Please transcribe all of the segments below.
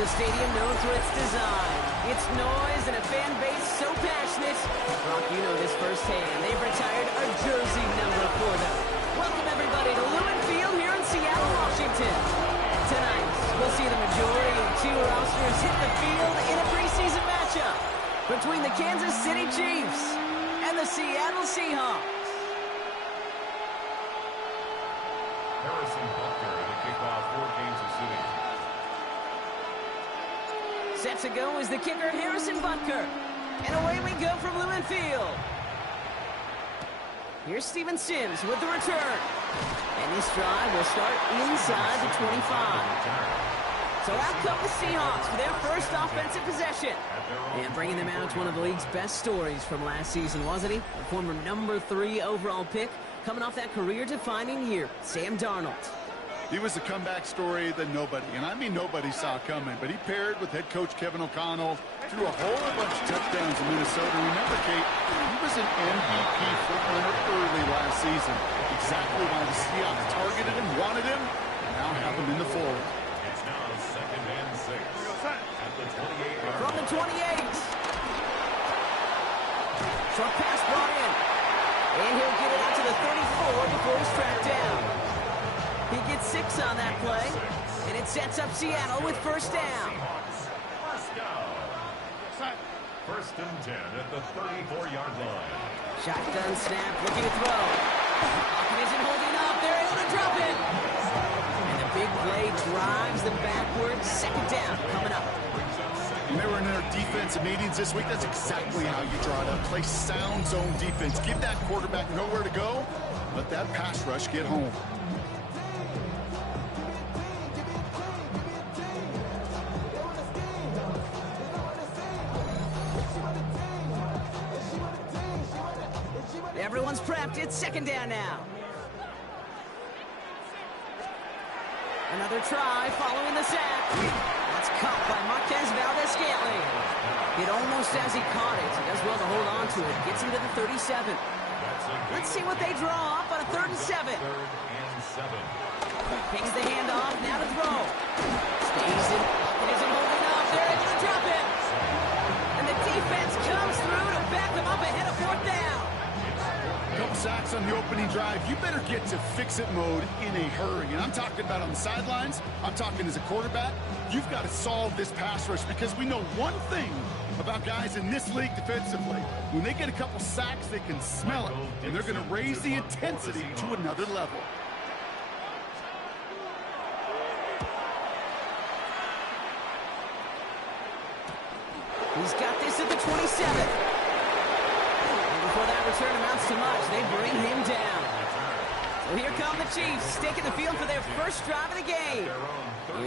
a stadium known for its design, its noise, and a fan base so passionate. Brock, you know this firsthand. They've retired a jersey number for them. Welcome, everybody, to Lumen Field here in Seattle, Washington. Tonight, we'll see the majority of two rosters hit the field in a preseason matchup between the Kansas City Chiefs and the Seattle Seahawks. Harrison Butker to kick off for Kansas City. Set to go is the kicker, Harrison Butker. And away we go from Lumen Field. Here's Steven Sims with the return. And this drive will start inside the 25. So out come the Seahawks for their first offensive possession. And bringing them out, one of the league's best stories from last season, wasn't he? A former number 3 overall pick, coming off that career-defining year, Sam Darnold. He was a comeback story that nobody, and I mean nobody, saw coming. But he paired with head coach Kevin O'Connell, threw a whole bunch of touchdowns in Minnesota. Remember, Kate, he was an MVP front-runner early last season. Exactly why the Seahawks targeted him, wanted him, and now have him in the fold. It's now 2nd and 6 at the 28. From the 28. Short pass brought in. And he'll get it out to the 34 before he's tracked down. He gets 6 on that play, and it sets up Seattle with first down. First down. 1st and 10 at the 34-yard line. Shotgun snap, looking to throw. Pocket isn't holding up. They're able to drop it. And the big play drives them backwards. 2nd down coming up. When they were in their defensive meetings this week, that's exactly how you draw it up. Play sound zone defense. Give that quarterback nowhere to go. Let that pass rush get home. Everyone's prepped. It's 2nd down now. Another try following the sack. That's caught by Marquez Valdez-Scantling. It almost as he caught it. He does well to hold on to it. Gets him to the 37. Let's see what they draw up on a 3rd and 7. 3rd and 7. Takes the handoff. Now to throw. Stays in. It isn't holding up. They're able to drop it. And the defense comes through to back them up ahead of 4th down. Couple sacks on the opening drive. You better get to fix-it mode in a hurry. And I'm talking about on the sidelines. I'm talking as a quarterback. You've got to solve this pass rush because we know one thing about guys in this league defensively. When they get a couple sacks, they can smell it. And they're going to raise the intensity to another level. He's got this at the 27. Before that return amounts to much, they bring him down. So here come the Chiefs, taking the field for their first drive of the game.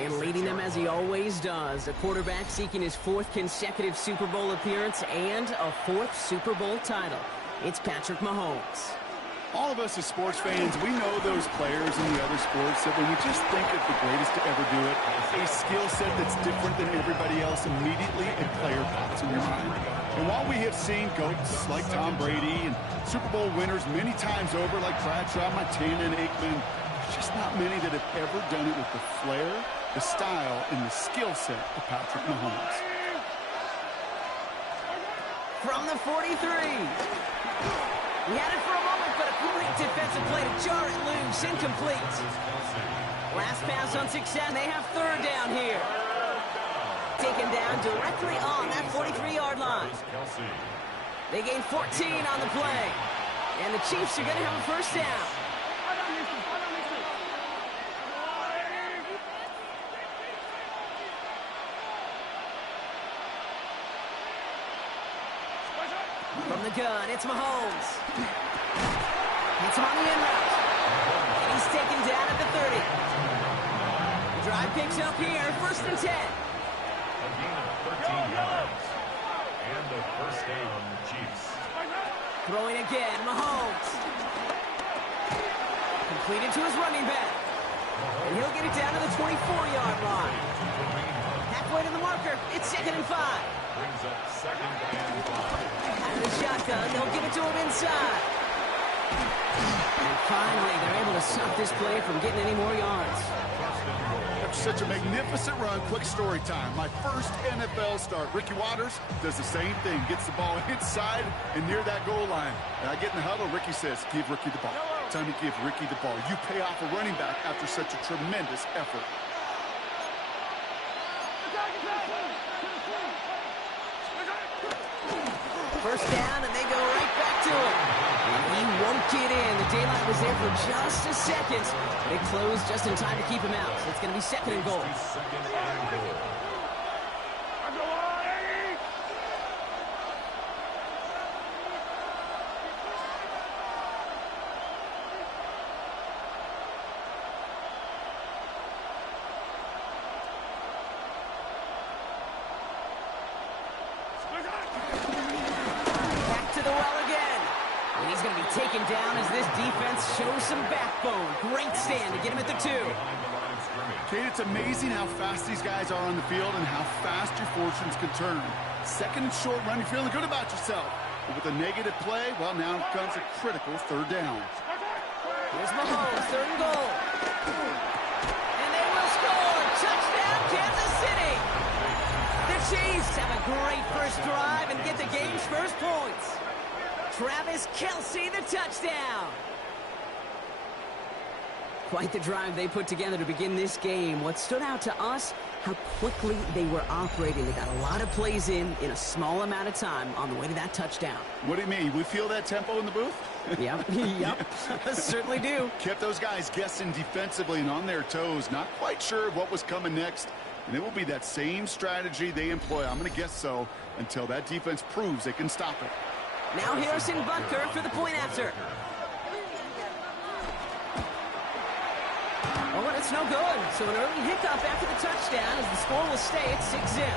And leading them as he always does, a quarterback seeking his 4th consecutive Super Bowl appearance and a 4th Super Bowl title. It's Patrick Mahomes. All of us as sports fans, we know those players in the other sports that when you just think of the greatest to ever do it, a skill set that's different than everybody else, immediately a player pops in your mind. And while we have seen GOATs like Tom Brady and Super Bowl winners many times over like Bradshaw, Montana, and Aikman, there's just not many that have ever done it with the flair, the style, and the skill set of Patrick Mahomes. From the 43. He had it for a moment, but a great defensive play to jar it loose. Incomplete. Last pass on success. They have 3rd down here. Taken down directly on that 43-yard line. They gain 14 on the play. And the Chiefs are going to have a first down. From the gun, it's Mahomes. Hits him on the in route. And he's taken down at the 30. The drive picks up here, 1st and 10. A gain of 13 yards. And the first down, Chiefs. Throwing again, Mahomes. Completed to his running back. And he'll get it down to the 24-yard line. Halfway to the marker, it's 2nd and 5. Brings up 2nd and 5. Out of the shotgun, they'll give it to him inside. And finally, they're able to stop this play from getting any more yards. Such a magnificent run. Quick story time. My first NFL start. Ricky Watters does the same thing. Gets the ball inside and near that goal line. And I get in the huddle. Ricky says, give Ricky the ball. Time to give Ricky the ball. You pay off a running back after such a tremendous effort. First down, and they go right back to it. And he won't get in. The daylight was there for just a second. They closed just in time to keep him out. So it's going to be second and goal. Taken down as this defense shows some backbone. Great stand to get him at the 2. Kate, it's amazing how fast these guys are on the field and how fast your fortunes can turn. Second and short run, you're feeling good about yourself. But with a negative play, well, now comes a critical third down. Here's Mahomes, third and goal. And they will score. Touchdown, Kansas City. The Chiefs have a great first drive and get the game's first points. Travis Kelce, the touchdown. Quite the drive they put together to begin this game. What stood out to us, how quickly they were operating. They got a lot of plays in a small amount of time on the way to that touchdown. What do you mean? We feel that tempo in the booth? Yep, certainly do. Kept those guys guessing defensively and on their toes, not quite sure what was coming next. And it will be that same strategy they employ, I'm going to guess so, until that defense proves they can stop it. Now Harrison Butker for the point after. Oh, and it's no good. So an early hiccup after the touchdown as the score will stay at 6-0.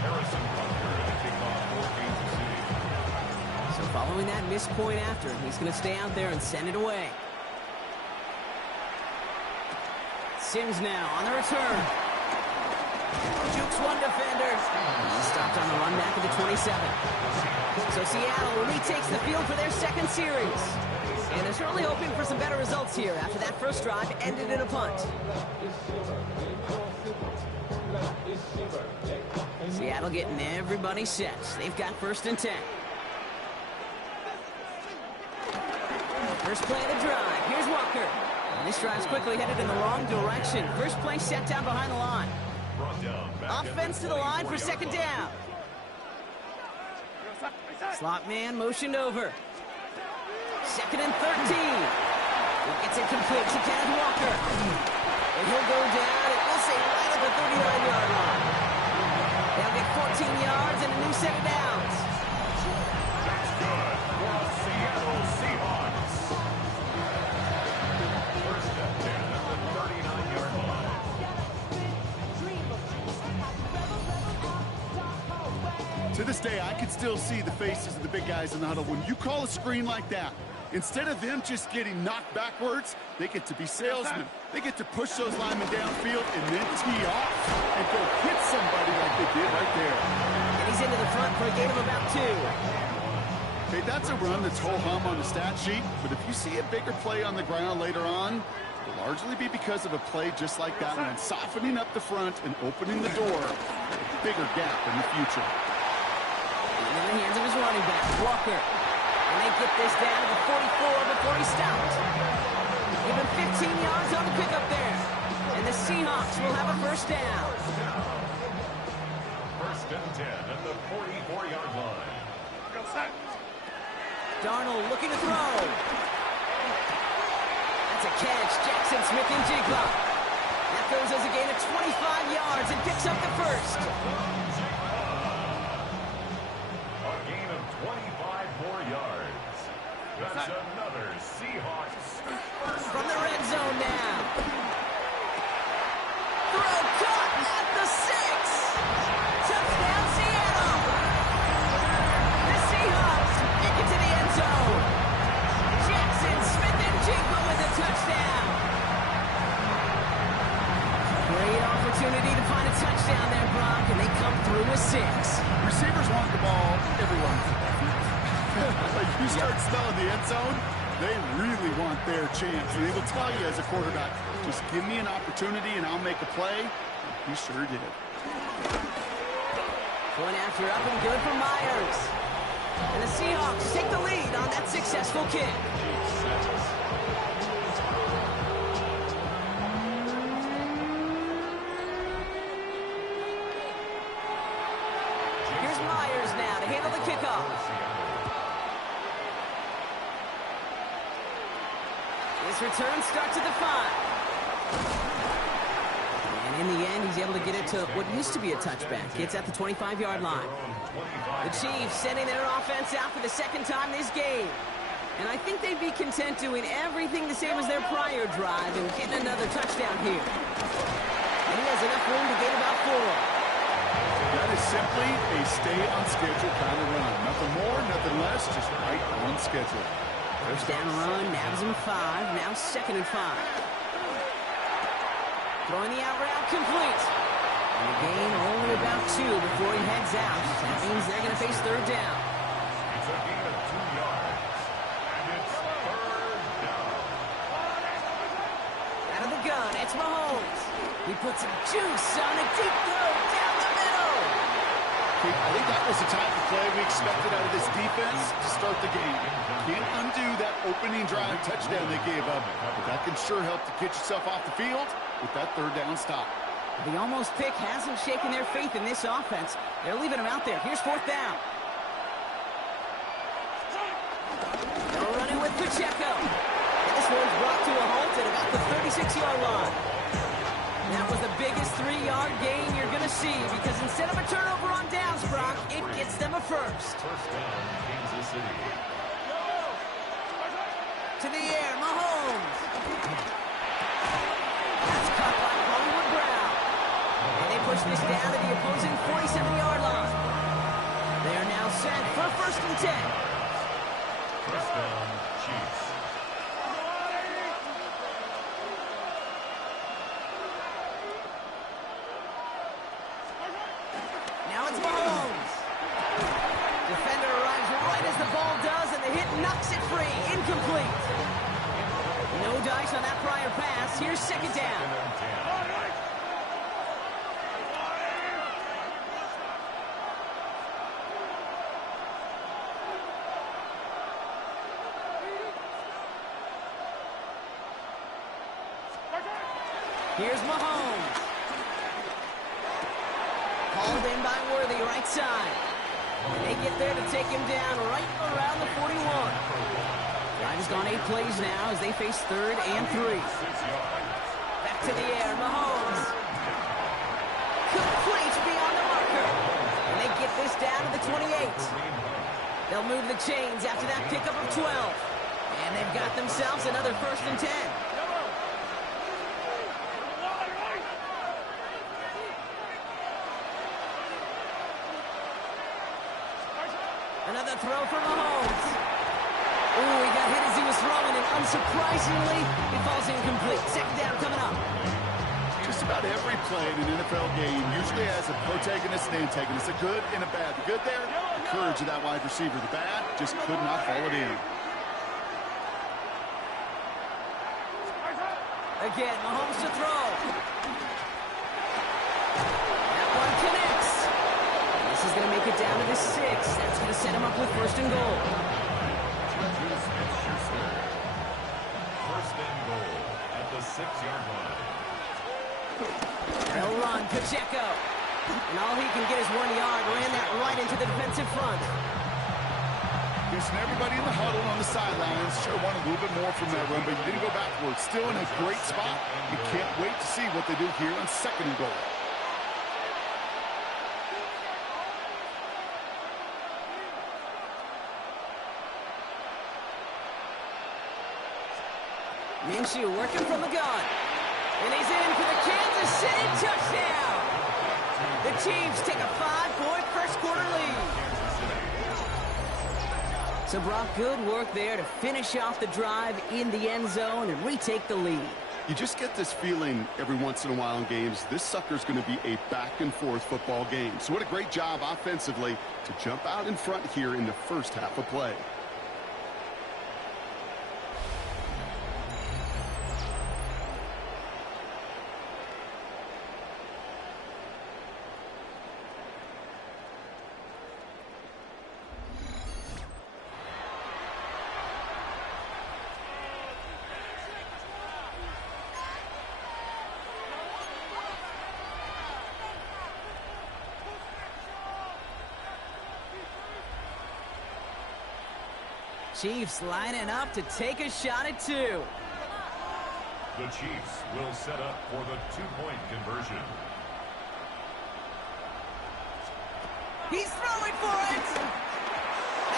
Harrison Butker to kick off for Kansas City. So following that missed point after, he's going to stay out there and send it away. Sims now on the return. Jukes one defender. He stopped on the run back of the 27. So Seattle retakes the field for their second series. And they're certainly hoping for some better results here after that first drive ended in a punt. Seattle getting everybody set. They've got first and 10. First play of the drive. Here's Walker. And this drive's quickly headed in the wrong direction. First play set down behind the line. Offense to the line for second down. Slot man motioned over. Second and 13. It gets it complete to Kenneth Walker. And he'll go down, and we'll say right at the 39-yard line. They'll get 14 yards and a new set of downs. That's good for the Seattle Seahawks. First and 10 at the 39-yard line. To this day, I can still see the faces of the big guys in the huddle. When you call a screen like that, instead of them just getting knocked backwards, they get to be salesmen. They get to push those linemen downfield and then tee off and go hit somebody like they did right there. And he's into the front for a gain of about 2. Okay, that's a run that's ho-hum on the stat sheet, but if you see a bigger play on the ground later on, it'll largely be because of a play just like that one, softening up the front and opening the door for a bigger gap in the future. In the hands of his running back, Walker. And they get this down to the 44 before he stopped. Give him 15 yards on the pickup there. And the Seahawks will have a first down. First and 10 at the 44-yard line. Darnold looking to throw. That's a catch. Jackson Smith and Jigba. That goes as a gain of 25 yards and picks up the first. A gain of 25 more yards. That's another Seahawks first. From the red zone now. Throw caught at the 6. Touchdown Seattle. The Seahawks make it to the end zone. Jackson Smith and Jigba with a touchdown. Great opportunity to find a touchdown there, Brock, and they come through with 6. You start smelling the end zone, they really want their chance. And they will tell you as a quarterback, just give me an opportunity and I'll make a play. He sure did. Going after up and good for Myers. And the Seahawks take the lead on that successful kick. Here's Myers now to handle the kickoff. This return starts at the 5. And in the end, he's able to get it to what used to be a touchback. It's at the 25-yard line. The Chiefs sending their offense out for the second time this game. And I think they'd be content doing everything the same as their prior drive and getting another touchdown here. And he has enough room to gain about 4. That is simply a stay-on-schedule kind of run. Nothing more, nothing less, just right on schedule. First down run, nabs him 5, now 2nd and 5. Throwing the out route complete. And a gain only about 2 before he heads out. That means they're going to face 3rd down. It's a gain of 2 yards. And it's 3rd down. Out of the gun, it's Mahomes. He puts some juice on a deep throw down the middle. I think that was the type of play we expected out of this defense to start the game. Can't undo that opening drive touchdown they gave up. But that can sure help to get yourself off the field with that 3rd down stop. The almost pick hasn't shaken their faith in this offense. They're leaving him out there. Here's 4th down. They're running with Pacheco. And this one's brought to a halt at about the 36-yard line. That was the biggest 3-yard gain you're going to see because instead of a turnover on downs, Brock, it gets them a first. First down, Kansas City. To the air, Mahomes. That's caught by Hollywood Brown. And they push this down to the opposing 47-yard line. They are now set for 1st and 10. First down, Chiefs. Now it's Mahomes. Defender arrives right as the ball does, and the hit knocks it free. Incomplete. No dice on that prior pass. Here's 2nd down. Here's Mahomes. Hauled in by Worthy, right side. And they get there to take him down right around the 41. Drive has gone 8 plays now as they face 3rd and 3. Back to the air, Mahomes. Complete beyond the marker. And they get this down to the 28. They'll move the chains after that pickup of 12. And they've got themselves another 1st and 10. Another throw for Mahomes. Ooh, he got hit as he was throwing, and unsurprisingly, it falls incomplete. 2nd down coming up. Just about every play in an NFL game usually has a protagonist and antagonist, a good and a bad. The good there, the courage of that wide receiver. The bad, just could not haul it in. Again, Mahomes to throw. That one connects. This is going to make it down to the 6. That's going to set him up with 1st and goal. First and goal at the 6-yard line. They'll run, Pacheco. And all he can get is 1 yard. Ran that right into the defensive front. Listen, everybody in the huddle on the sidelines sure wanted a little bit more from that run, but you didn't go backwards. Still in a great spot. You can't wait to see what they do here on 2nd and goal. Minshew working from the gun. And he's in for the Kansas City touchdown. The Chiefs take a 5-point first-quarter lead. So, Brock, good work there to finish off the drive in the end zone and retake the lead. You just get this feeling every once in a while in games, this sucker's going to be a back-and-forth football game. So what a great job offensively to jump out in front here in the first half of play. Chiefs lining up to take a shot at 2. The Chiefs will set up for the two-point conversion. He's throwing for it!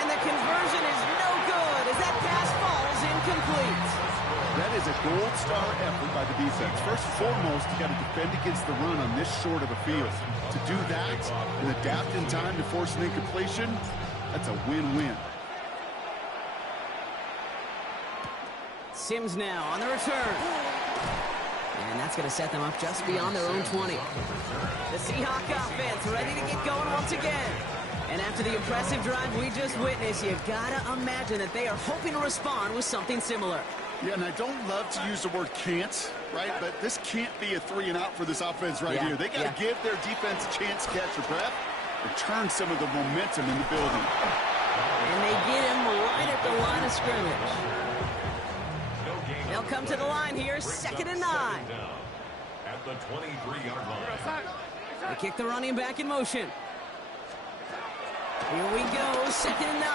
And the conversion is no good as that pass falls incomplete. That is a gold star effort by the defense. First and foremost, you got to defend against the run on this short of a field. To do that and adapt in time to force an incompletion, that's a win-win. Sims now on the return. And that's going to set them up just beyond their own 20. The Seahawks offense ready to get going once again. And after the impressive drive we just witnessed, you've got to imagine that they are hoping to respond with something similar. Yeah, and I don't love to use the word can't, right? But this can't be a 3-and-out for this offense right here. They got to give their defense a chance to catch their breath and turn some of the momentum in the building. And they get him right at the line of scrimmage. They'll come to the line here, 2nd and 9. At the 23-yard line. They kick the running back in motion. Here we go, 2nd and 9.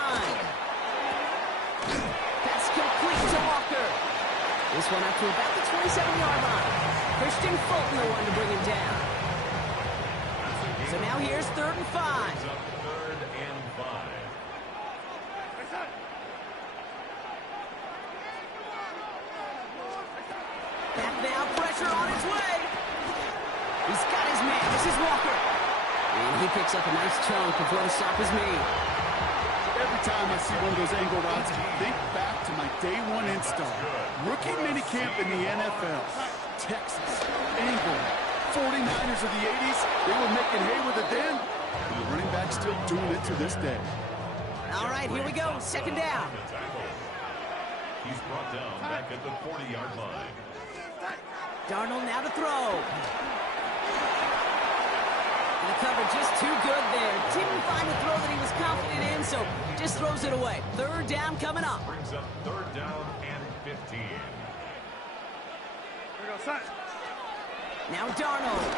Pass complete to Walker. This one up to about the 27-yard line. Christian Fulton the one to bring him down. So now here's 3rd and 5. 3rd and 5. Back now, pressure on his way. He's got his man. This is Walker. And he picks up a nice chunk before the stop is made. Every time I see one of those angle routes, I think back to my day 1 install. Rookie minicamp in the NFL. Texas, angle, 49ers of the 80s. They were making hay with it then. And the running back's still doing it to this day. All right, here we go. 2nd down. He's brought down back at the 40-yard line. Darnold now to throw. And the cover just too good there. Didn't find a throw that he was confident in, so just throws it away. 3rd down coming up. Brings up 3rd down and 15. Now Darnold.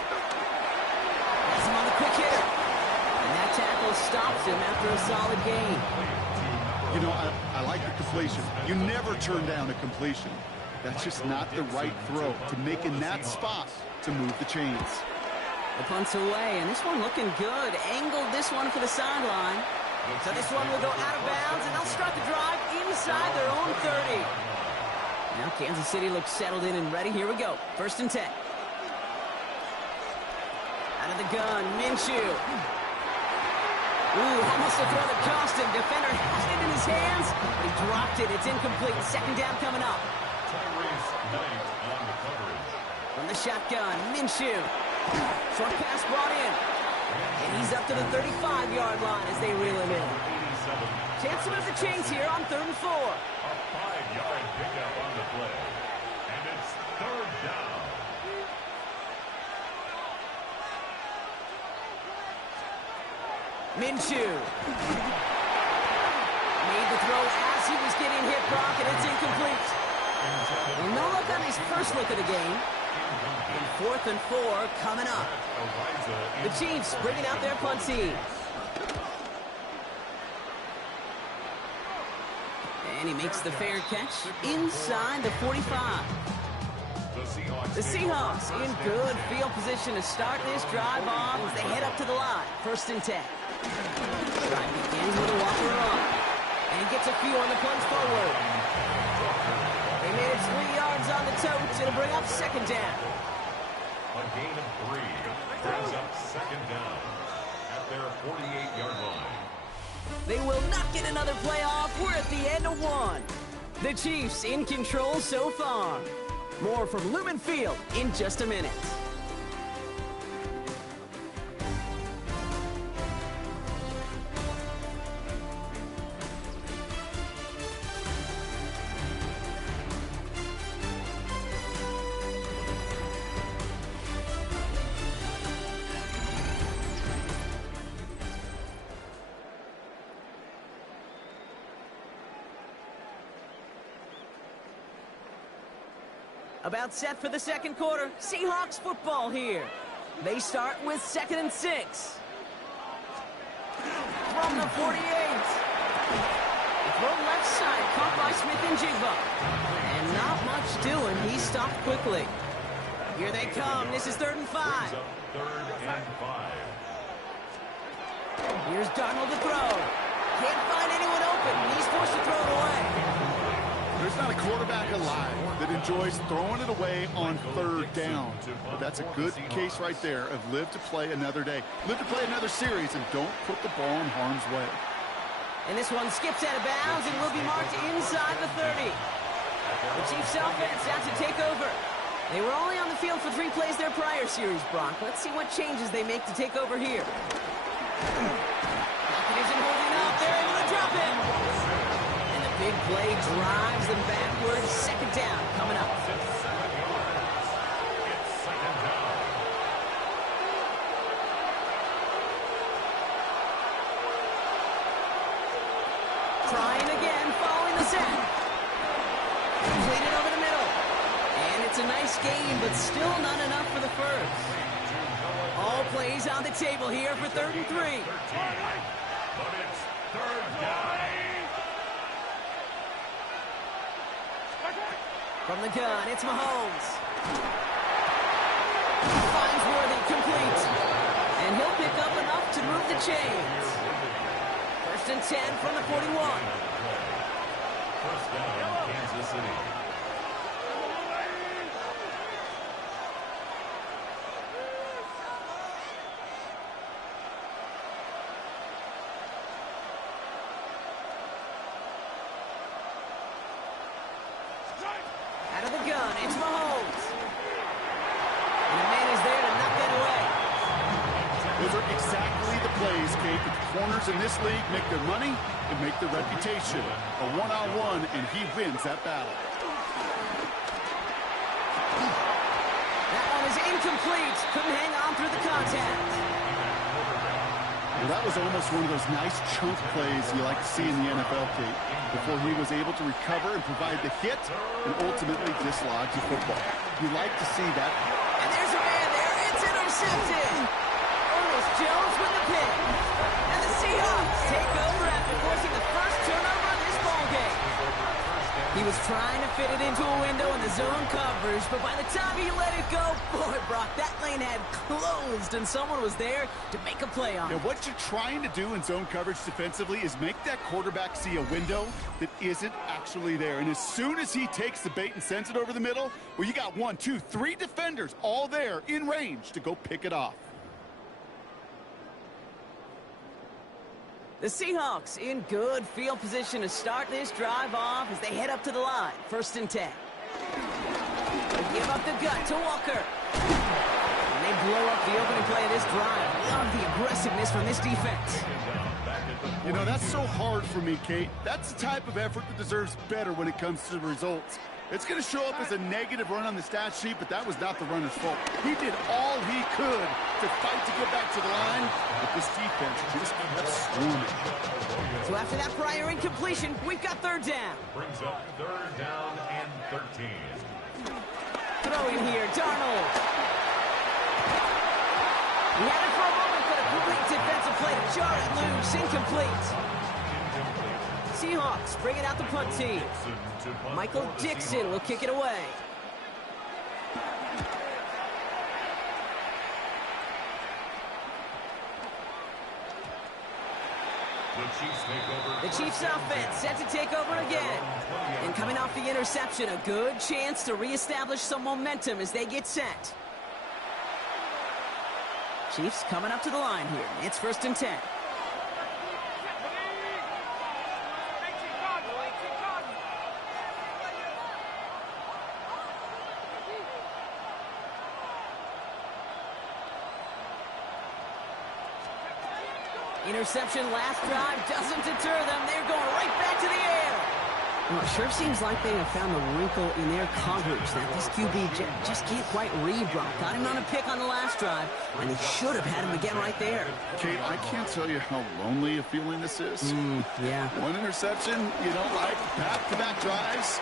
Has him on the quick hitter. And that tackle stops him after a solid gain. You know, I like the completion. You never turn down a completion. That's just not the right throw to make in that spot to move the chains. The punt's away, and this one looking good. Angled this one for the sideline. So this one will go out of bounds, and they'll start the drive inside their own 30. Now Kansas City looks settled in and ready. Here we go. 1st and 10. Out of the gun, Minshew. Ooh, almost a throw that cost him. Defender has it in his hands, but he dropped it. It's incomplete. 2nd down coming up. From the shotgun, Minshew. Short pass brought in. And he's up to the 35-yard line as they reel him in. Chance to move the chains here on 3rd and 4. A 5-yard pickup on the play. And it's 3rd down. Minshew. Made the throw as he was getting hit, Brock, and it's incomplete. Well, no look on his first look of the game. And 4th and 4 coming up. The Chiefs bringing out their punt team. And he makes the fair catch inside the 45. The Seahawks in good field position to start this drive off as they head up to the line. 1st and 10. Drive begins with a Walker run. And he gets a few on the punch forward. They made it 3 yards on the totes. It'll bring up 2nd down. A gain of 3 brings up 2nd down at their 48-yard line. They will not get another play off. We're at the end of 1. The Chiefs in control so far. More from Lumen Field in just a minute. About set for the 2nd quarter. Seahawks football here. They start with 2nd and 6. From the 48. The throw Throw left side, caught by Smith and Jigba. And not much doing. He stopped quickly. Here they come. This is 3rd and 5. Third and 5. Here's Darnold to throw. Can't find anyone open. He's forced to throw it away. There's not a quarterback alive that enjoys throwing it away on 3rd down. But that's a good case right there of live to play another day. Live to play another series and don't put the ball in harm's way. And this one skips out of bounds and will be marked inside the 30. The Chiefs offense out to take over. They were only on the field for 3 plays their prior series, Brock. Let's see what changes they make to take over here. Pocket isn't holding up. They're able to drop it. And the big play drives them backwards. 2nd down coming up. Trying again, following the set. Completed over the middle. And it's a nice gain, but still not enough for the first. All plays on the table here for 3rd and 3. But it's 3rd down. From the gun, it's Mahomes. Finds Worthy, complete. And he'll pick up enough to move the chains. 1st and 10 from the 41. 1st down, Kansas City. Out of the gun, it's Mahomes. And the man is there to knock that away. Those are exactly the plays, Kate, that the corners in this league make their money and make their reputation. A one-on-one, and he wins that battle. That one is incomplete. Couldn't hang on through the contact. Well, that was almost one of those nice chunk plays you like to see in the NFL, Kate, before he was able to recover and provide the hit and ultimately dislodge the football. You like to see that. And there's a man there. It's intercepted. Ernest Jones with the pick. And the Seahawks take over after forcing the first turnover of this ballgame. He was trying to fit it into a window in the zone coverage, but by the time he let it go, boy, Brock, that lane had closed, and someone was there to make a play on it. Now, what you're trying to do in zone coverage defensively is make that quarterback see a window that isn't actually there. And as soon as he takes the bait and sends it over the middle, well, you got 1, 2, 3 defenders all there in range to go pick it off. The Seahawks in good field position to start this drive off as they head up to the line. 1st and 10. They give up the gut to Walker. And they blow up the opening play of this drive. Love the aggressiveness from this defense. You know, that's so hard for me, Kate. That's the type of effort that deserves better when it comes to the results. It's going to show up as a negative run on the stat sheet, but that was not the runner's fault. He did all he could to fight to get back to the line, but this defense just kept swarming. So after that prior incompletion, we've got 3rd down. Brings up 3rd down and 13. Throwing here, Darnold. He had it for a moment, but a great defensive play to jar it loose, incomplete. Seahawks bring it out the punt team. Michael Dixon will kick it away. The Chiefs offense set to take over again. And coming off the interception, a good chance to reestablish some momentum as they get set. Chiefs coming up to the line here. It's 1st and 10. Interception last drive doesn't deter them. They're going right back to the air. Well, it sure seems like they have found a wrinkle in their coverage that this QB just can't quite read, Brock. Got him on a pick on the last drive, and he should have had him again right there. Kate, I can't tell you how lonely a feeling this is. Yeah. One interception, you don't like back-to-back drives.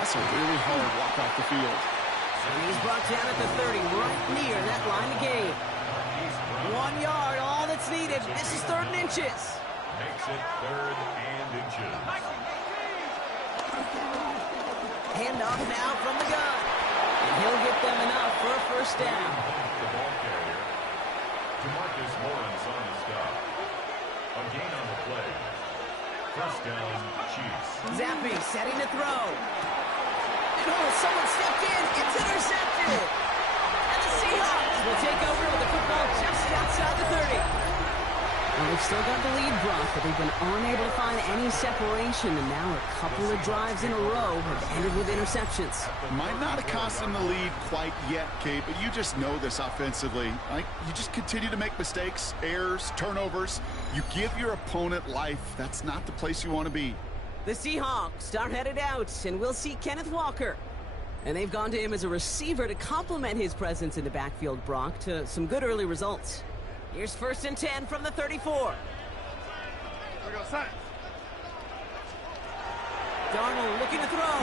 That's a really hard walk off the field. And he's brought down at the 30, right near that line of game. 1 yard, all that's needed. This is 3rd and inches. Makes it 3rd and inches. Handoff now from the gun. And he'll get them enough for a first down. The ball carrier. Demarcus Lawrence on the stop. A gain on the play. First down, Chiefs. Zappy setting to throw. And someone stepped in. It's intercepted. And the Seahawks will take over with the football just outside the 30. Well, they've still got the lead, Brock, but they've been unable to find any separation, and now a couple of drives in a row have ended with interceptions. Might not have cost them the lead quite yet, Kate, but you just know this offensively. Like, you just continue to make mistakes, errors, turnovers. You give your opponent life. That's not the place you want to be. The Seahawks are headed out, and we'll see Kenneth Walker. And they've gone to him as a receiver to complement his presence in the backfield, Brock, to some good early results. Here's 1st and 10 from the 34. Darnold looking to throw.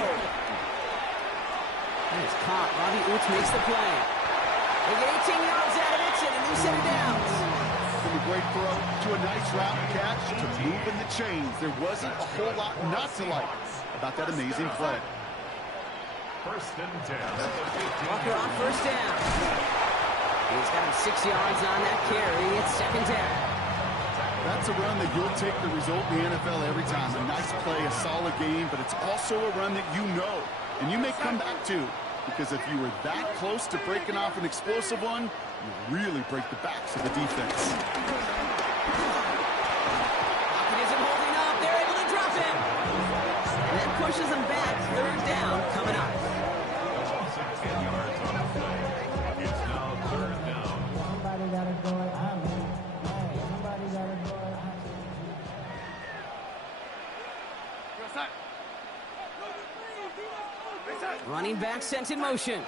And it's caught. Robbie Oots makes the play. They get 18 yards out of it and a new set of downs. From a great throw to a nice route catch to moving the chains. There wasn't a whole lot not to like about that amazing play. 1st and 10. Walker on 1st down. He's got him 6 yards on that carry. It's 2nd down. That's a run that you'll take the result in the NFL every time. A nice play, a solid game, but it's also a run that you know, and you may come back to, because if you were that close to breaking off an explosive one, you really break the backs of the defense. Pocket isn't holding up. They're able to drop him. And that pushes them back. 3rd down coming up. 10 yards on the play. It's now 3rd down. Somebody got to go. Somebody got to go. Running back sent in motion. He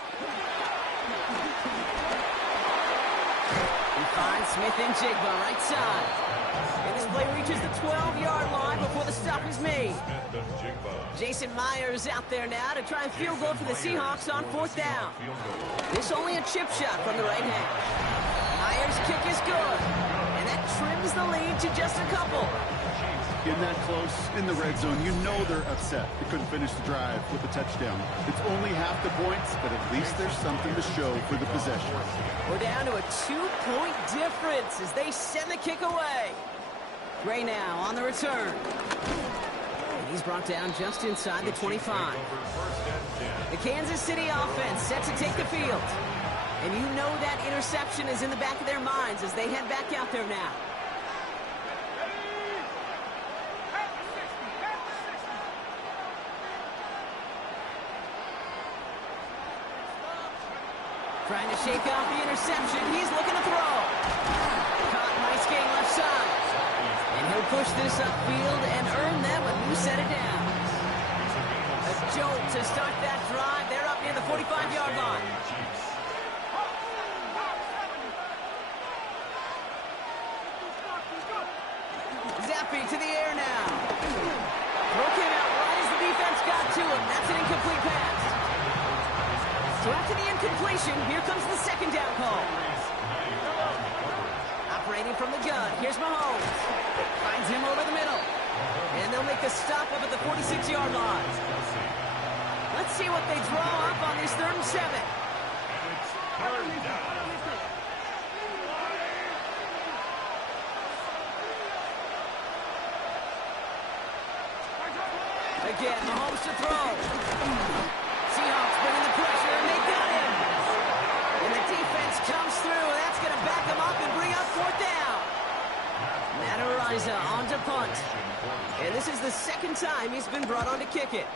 finds Smith and Jigba right side. And this play reaches the 12-yard line before the stop is made. Smith and Jigba. Jason Myers out there now to try and field goal for the Seahawks on 4th down. This only a chip shot from the right hand. Myers' kick is good. And that trims the lead to just a couple. In that close, in the red zone, you know they're upset. They couldn't finish the drive with a touchdown. It's only half the points, but at least there's something to show for the possession. We're down to a 2-point difference as they send the kick away. Gray now on the return. And he's brought down just inside the 25. The Kansas City offense set to take the field. And you know that interception is in the back of their minds as they head back out there now. Trying to shake off the interception. He's looking to throw. Caught, nice gain left side. And he'll push this upfield and earn them a new set of downs. A jolt to start that drive. They're up near the 45-yard line. Zappy to the air now. Throw came out right as the defense got to him. That's an incomplete pass. So after the incompletion, here comes the 2nd down call. Operating from the gun, here's Mahomes. Finds him over the middle. And they'll make the stop up at the 46-yard line. Let's see what they draw up on this 3rd and 7. Again, Mahomes to throw. Seahawks bringing the pressure, and they got him. And the defense comes through. That's going to back them up and bring up 4th down. Matt Araiza on to punt. And this is the 2nd time he's been brought on to kick it.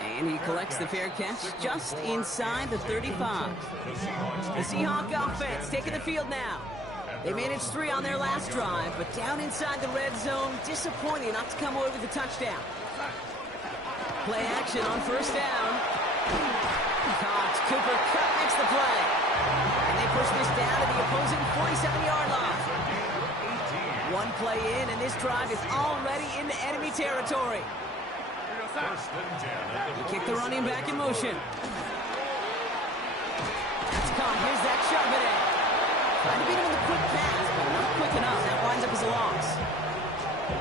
And he collects the fair catch just inside the 35. The Seahawk offense taking the field now. They managed 3 on their last drive, but down inside the red zone, disappointing not to come away with a touchdown. Play action on 1st down. Caught. Cooper Kupp makes the play. And they push this down to the opposing 47-yard line. 1 play in, and this drive is already into enemy territory. They kick the running back in motion. That's caught. Here's that Charbonnet. Trying to beat him with a quick pass, but not quick enough. That winds up as a loss.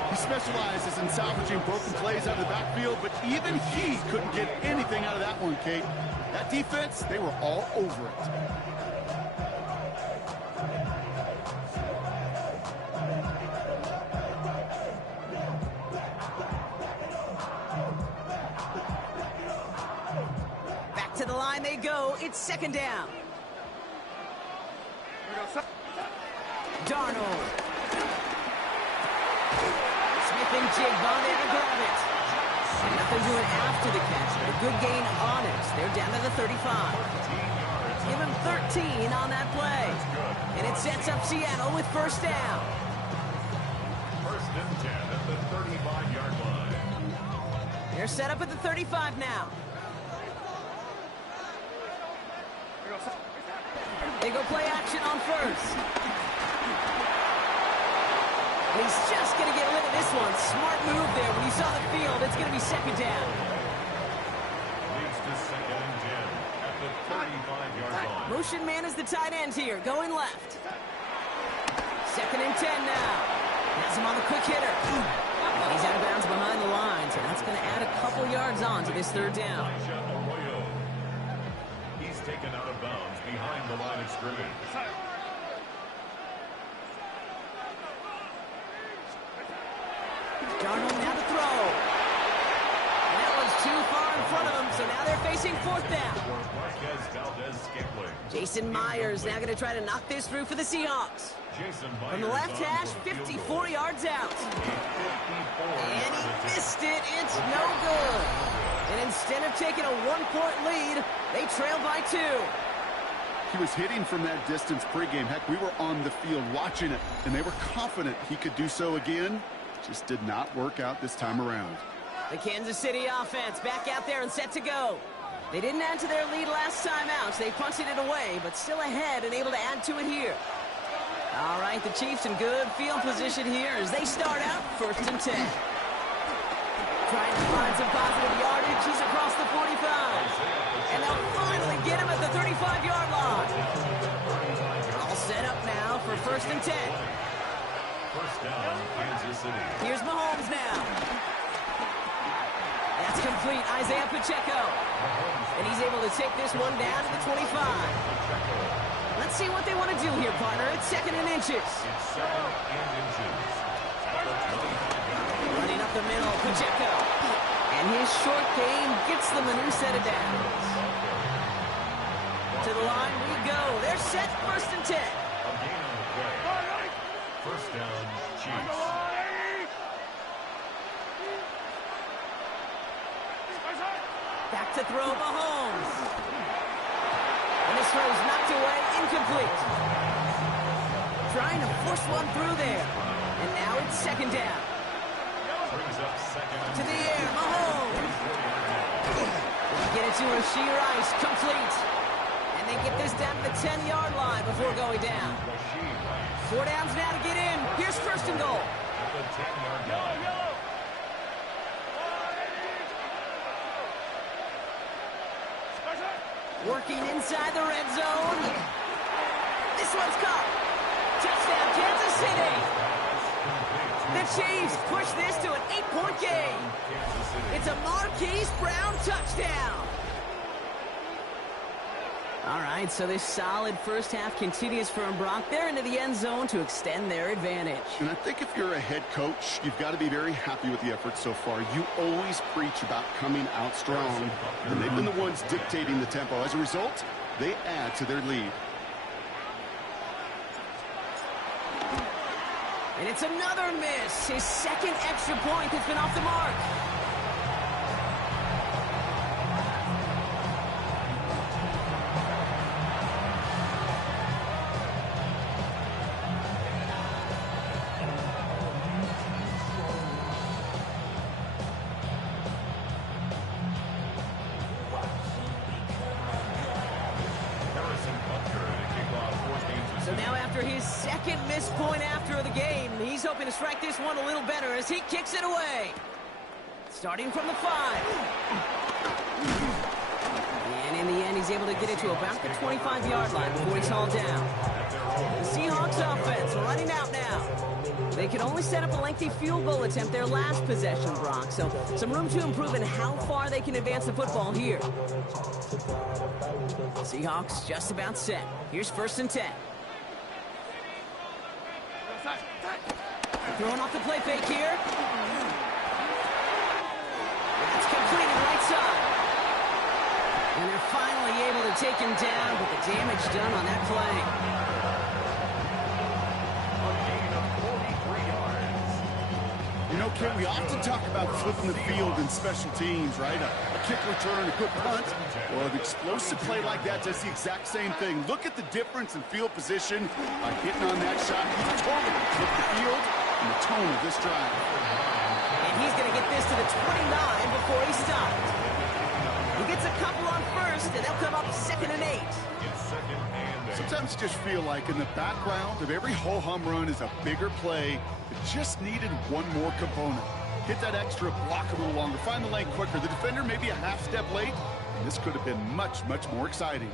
He specializes in salvaging broken plays out of the backfield, but even he couldn't get anything out of that one, Kate. That defense, they were all over it. Back to the line they go. It's second down. Darnold. Smith and Jigba there to grab it. And nothing doing after the catch, but a good gain on it. They're down to the 35. Give him 13 on that play. And it sets up Seattle with first down. First and 10 at the 35-yard line. They're set up at the 35 now. They go play action on first. And he's just going to get rid of this one. Smart move there. When you saw the field, it's going to be second down. Leads to second and 10 at the 35-yard line. Motion man is the tight end here, going left. Second and 10 now. Has him on the quick hitter. And he's out of bounds behind the lines, and that's going to add a couple yards on to this third down. He's taken out of bounds behind the line of scrimmage. Darnold now to throw. And that one's too far in front of him, so now they're facing fourth down. Jason Myers now going to try to knock this through for the Seahawks. From the left hash, 54 yards out. And he missed it. It's no good. And instead of taking a one-point lead, they trail by 2. He was hitting from that distance pregame. Heck, we were on the field watching it, and they were confident he could do so again. Just did not work out this time around. The Kansas City offense back out there and set to go. They didn't add to their lead last time out, so they punted it away, but still ahead and able to add to it here. All right, the Chiefs in good field position here as they start out first and 10. Trying to find some positive yardage. He's across the 45. And they'll finally get him at the 35-yard line. All set up now for first and 10. First down, Kansas City. Here's Mahomes now. That's complete. Isaiah Pacheco. And he's able to take this one down to the 25. Let's see what they want to do here, partner. It's second and inches. It's second and inches. Running up the middle, Pacheco. And his short game gets them a new set of downs. To the line we go. They're set first and 10. A gain on the play. First down, Chiefs. Back to throw Mahomes. And this throw is knocked away, incomplete. Trying to force one through there. And now it's second down. Brings up second. To the air, Mahomes. Get it to Rashee Rice, complete. And they get this down to the 10-yard line before going down. 4 downs now to get in. Here's first and goal. At the 10-yard line. Working inside the red zone. This one's caught. Touchdown, Kansas City. The Chiefs push this to an 8-point game. It's a Marquise Brown touchdown. All right, so this solid first half continues for Brock. They're into the end zone to extend their advantage. And I think if you're a head coach, you've got to be very happy with the effort so far. You always preach about coming out strong, and they've been the ones dictating the tempo. As a result, they add to their lead. And it's another miss. His second extra point has been off the mark. So now after his second missed point after the game, he's hoping to strike this one a little better as he kicks it away. Starting from the 5. And in the end, he's able to get it to about the 25-yard line before he's hauled down. The Seahawks offense running out now. They could only set up a lengthy field goal attempt their last possession, Brock. So some room to improve in how far they can advance the football here. Seahawks just about set. Here's 1st and 10. Throwing off the play fake here. That's completed right side. And they're finally able to take him down, but the damage done on that play. A gain of 43 yards. You know, Ken, we often talk about flipping the field in special teams, right? A kick return, a good punt. Well, an explosive play like that does the exact same thing. Look at the difference in field position by hitting on that shot. He totally flipped the field and the tone of this drive. And he's going to get this to the 29 before he stopped. He gets a couple on 1st, and they'll come up 2nd and 8. It's 2nd and 8. Sometimes you just feel like in the background of every ho-hum run is a bigger play that just needed one more component. Hit that extra block a little longer, find the lane quicker. The defender maybe a half step late, and this could have been much, much more exciting.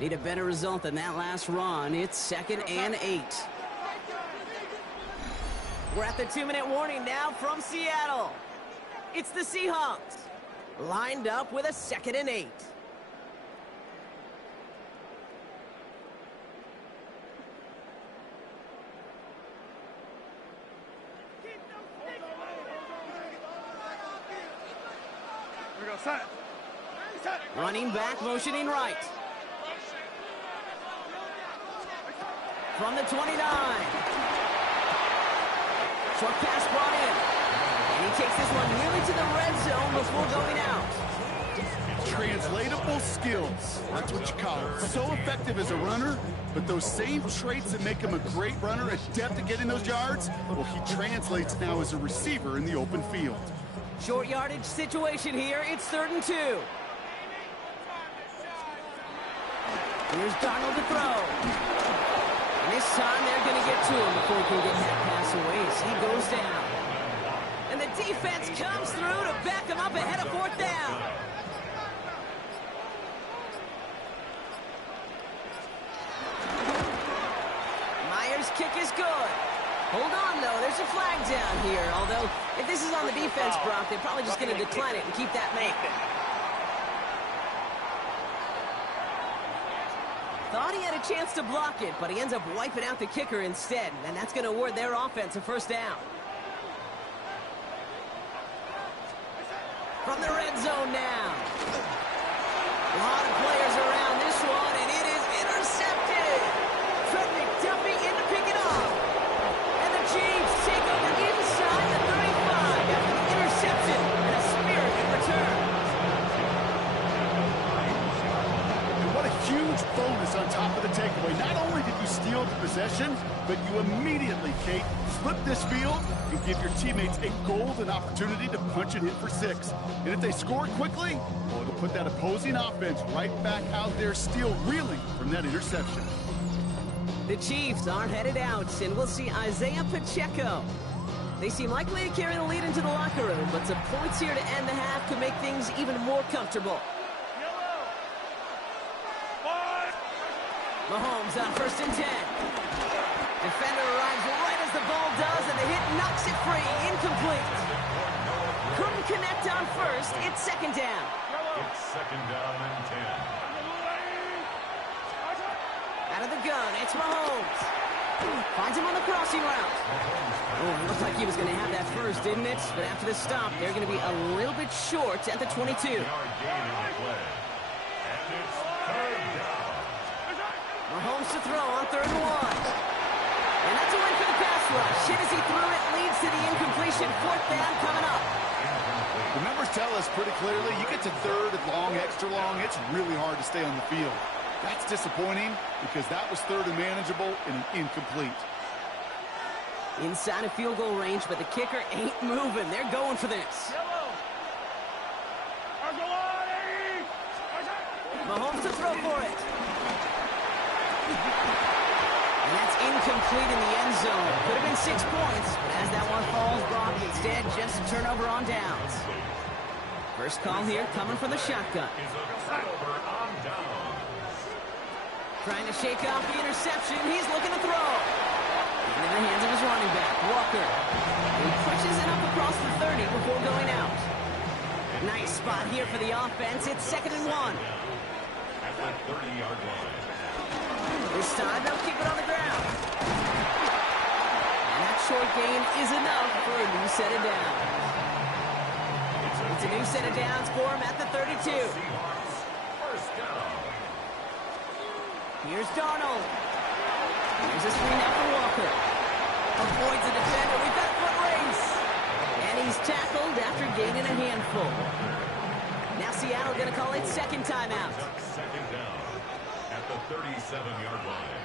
Need a better result than that last run. It's 2nd and 8. We're at the 2-minute warning now from Seattle. It's the Seahawks, lined up with a 2nd and 8. Running back, motioning right. From the 29. Short pass brought in. And he takes this one nearly to the red zone before going out. Translatable skills. That's what you call it. So effective as a runner, but those same traits that make him a great runner, adept at getting those yards, well, he translates now as a receiver in the open field. Short yardage situation here. It's 3rd and 2. Here's Darnold to throw. And this time they're going to get to him before he can get that pass away as he goes down. And the defense comes through to back him up ahead of 4th down. Myers' kick is good. Hold on, though. There's a flag down here. Although, if this is on the defense, Brock, they're probably just going to decline it and keep that make. Thought he had a chance to block it, but he ends up wiping out the kicker instead, and that's going to award their offense a 1st down. From the red zone now. A lot of players around this one, and it is intercepted. Trent McDuffie in to pick it off. And the Chiefs take over inside the 35 after the interception and a spirited return. Huge bonus on top of the takeaway. Not only did you steal the possession, but you immediately, Kate, flip this field and give your teammates a golden opportunity to punch it in for 6. And if they score quickly, well, it'll put that opposing offense right back out there, still reeling from that interception. The Chiefs are headed out, and we'll see Isaiah Pacheco. They seem likely to carry the lead into the locker room, but some points here to end the half could make things even more comfortable. Mahomes on 1st and 10. Defender arrives right as the ball does, and the hit knocks it free. Incomplete. Couldn't connect on 1st. It's 2nd down. It's 2nd down and 10. Out of the gun, it's Mahomes. Finds him on the crossing route. Oh, it looked like he was going to have that first, didn't it? But after the stop, they're going to be a little bit short at the 22. Yard gain in the play. And it's 3rd down. Mahomes to throw on 3rd and 1. And that's a win for the pass rush. Hit as he threw it, leads to the incompletion. 4th down coming up. The numbers tell us pretty clearly, you get to 3rd and long, extra long, it's really hard to stay on the field. That's disappointing because that was 3rd and manageable and an incomplete. Inside of field goal range, but the kicker ain't moving. They're going for this. Mahomes to throw for it. And that's incomplete in the end zone. Could have been 6 points, but as that one falls, Brock, instead just a turnover on downs. First call here coming from the shotgun. Trying to shake off the interception. He's looking to throw. in the hands of his running back, Walker. He pushes it up across the 30 before going out. Nice spot here for the offense. It's 2nd and 1. At the 30-yard line. This time they'll keep it on the ground. And that short gain is enough for a new set of downs. It's a new set of downs for him at the 32. Seahawks, first down. Here's Darnold. Here's a screen out for Walker. Avoids a defender. We've got a foot race. And he's tackled after gaining a handful. Now Seattle going to call it second timeout. Second down at the 37-yard line.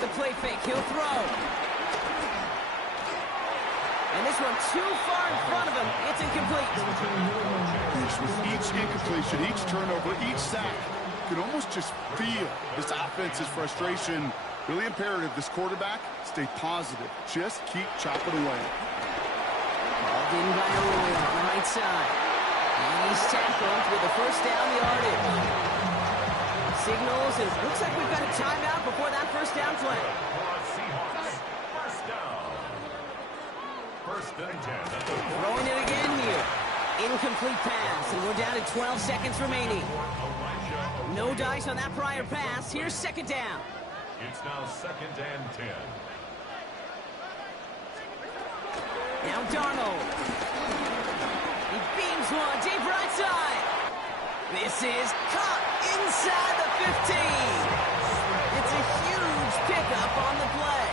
The play fake. He'll throw. And this one too far in front of him. It's incomplete. With each incompletion, each turnover, each sack, you can almost just feel this offense's frustration. Really imperative this quarterback stay positive. Just keep chopping away. Balled in by Arroyo on the right side. And he's tackled with a first down yardage. Signals, and it looks like we've got a timeout before that first down play. Seahawks, first down. First and 10. Throwing it again here. Incomplete pass, and we're down to 12 seconds remaining. No dice on that prior pass. Here's second down. It's now 2nd and 10. Now Darnold. He beams one deep right side. This is caught inside the 15. It's a huge pickup on the play.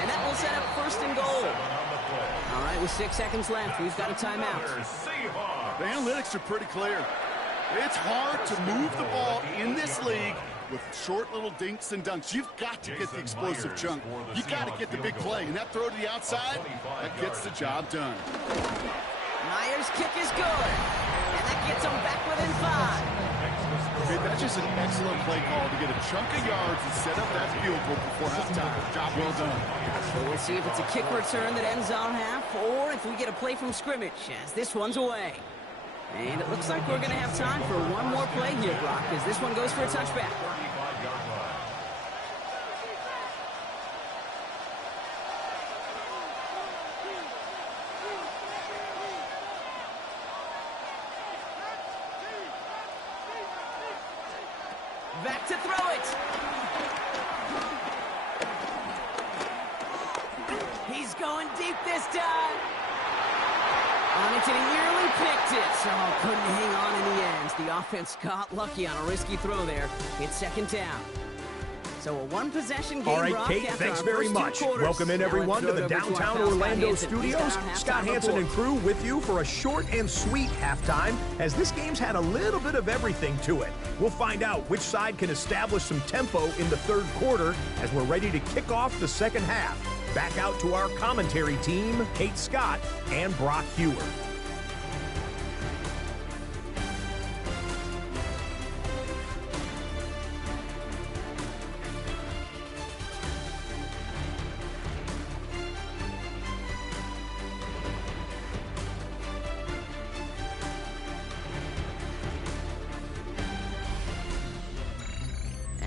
And that will set up first and goal. All right, with 6 seconds left, we've got a timeout. The analytics are pretty clear. It's hard to move the ball in this league with short little dinks and dunks. You've got to get the explosive chunk. You've got to get the big play. And that throw to the outside, that gets the job done. Myers' kick is good. And that gets him back within 5. Okay, that's just an excellent play call to get a chunk of yards and set up that field goal before halftime. Job well done. So we'll see if it's a kick return that ends on half or if we get a play from scrimmage as this one's away. And it looks like we're going to have time for one more play here, Brock, as this one goes for a touchback. Back to throw it. He's going deep this time. On it, and he nearly picked it. So couldn't hang on in the end. The offense got lucky on a risky throw there. It's second down. So a one-possession game. All right, Kate, thanks very much. Welcome in, everyone, to the downtown Orlando studios. Scott Hansen and crew with you for a short and sweet halftime, as this game's had a little bit of everything to it. We'll find out which side can establish some tempo in the third quarter as we're ready to kick off the second half. Back out to our commentary team, Kate Scott and Brock Hewer.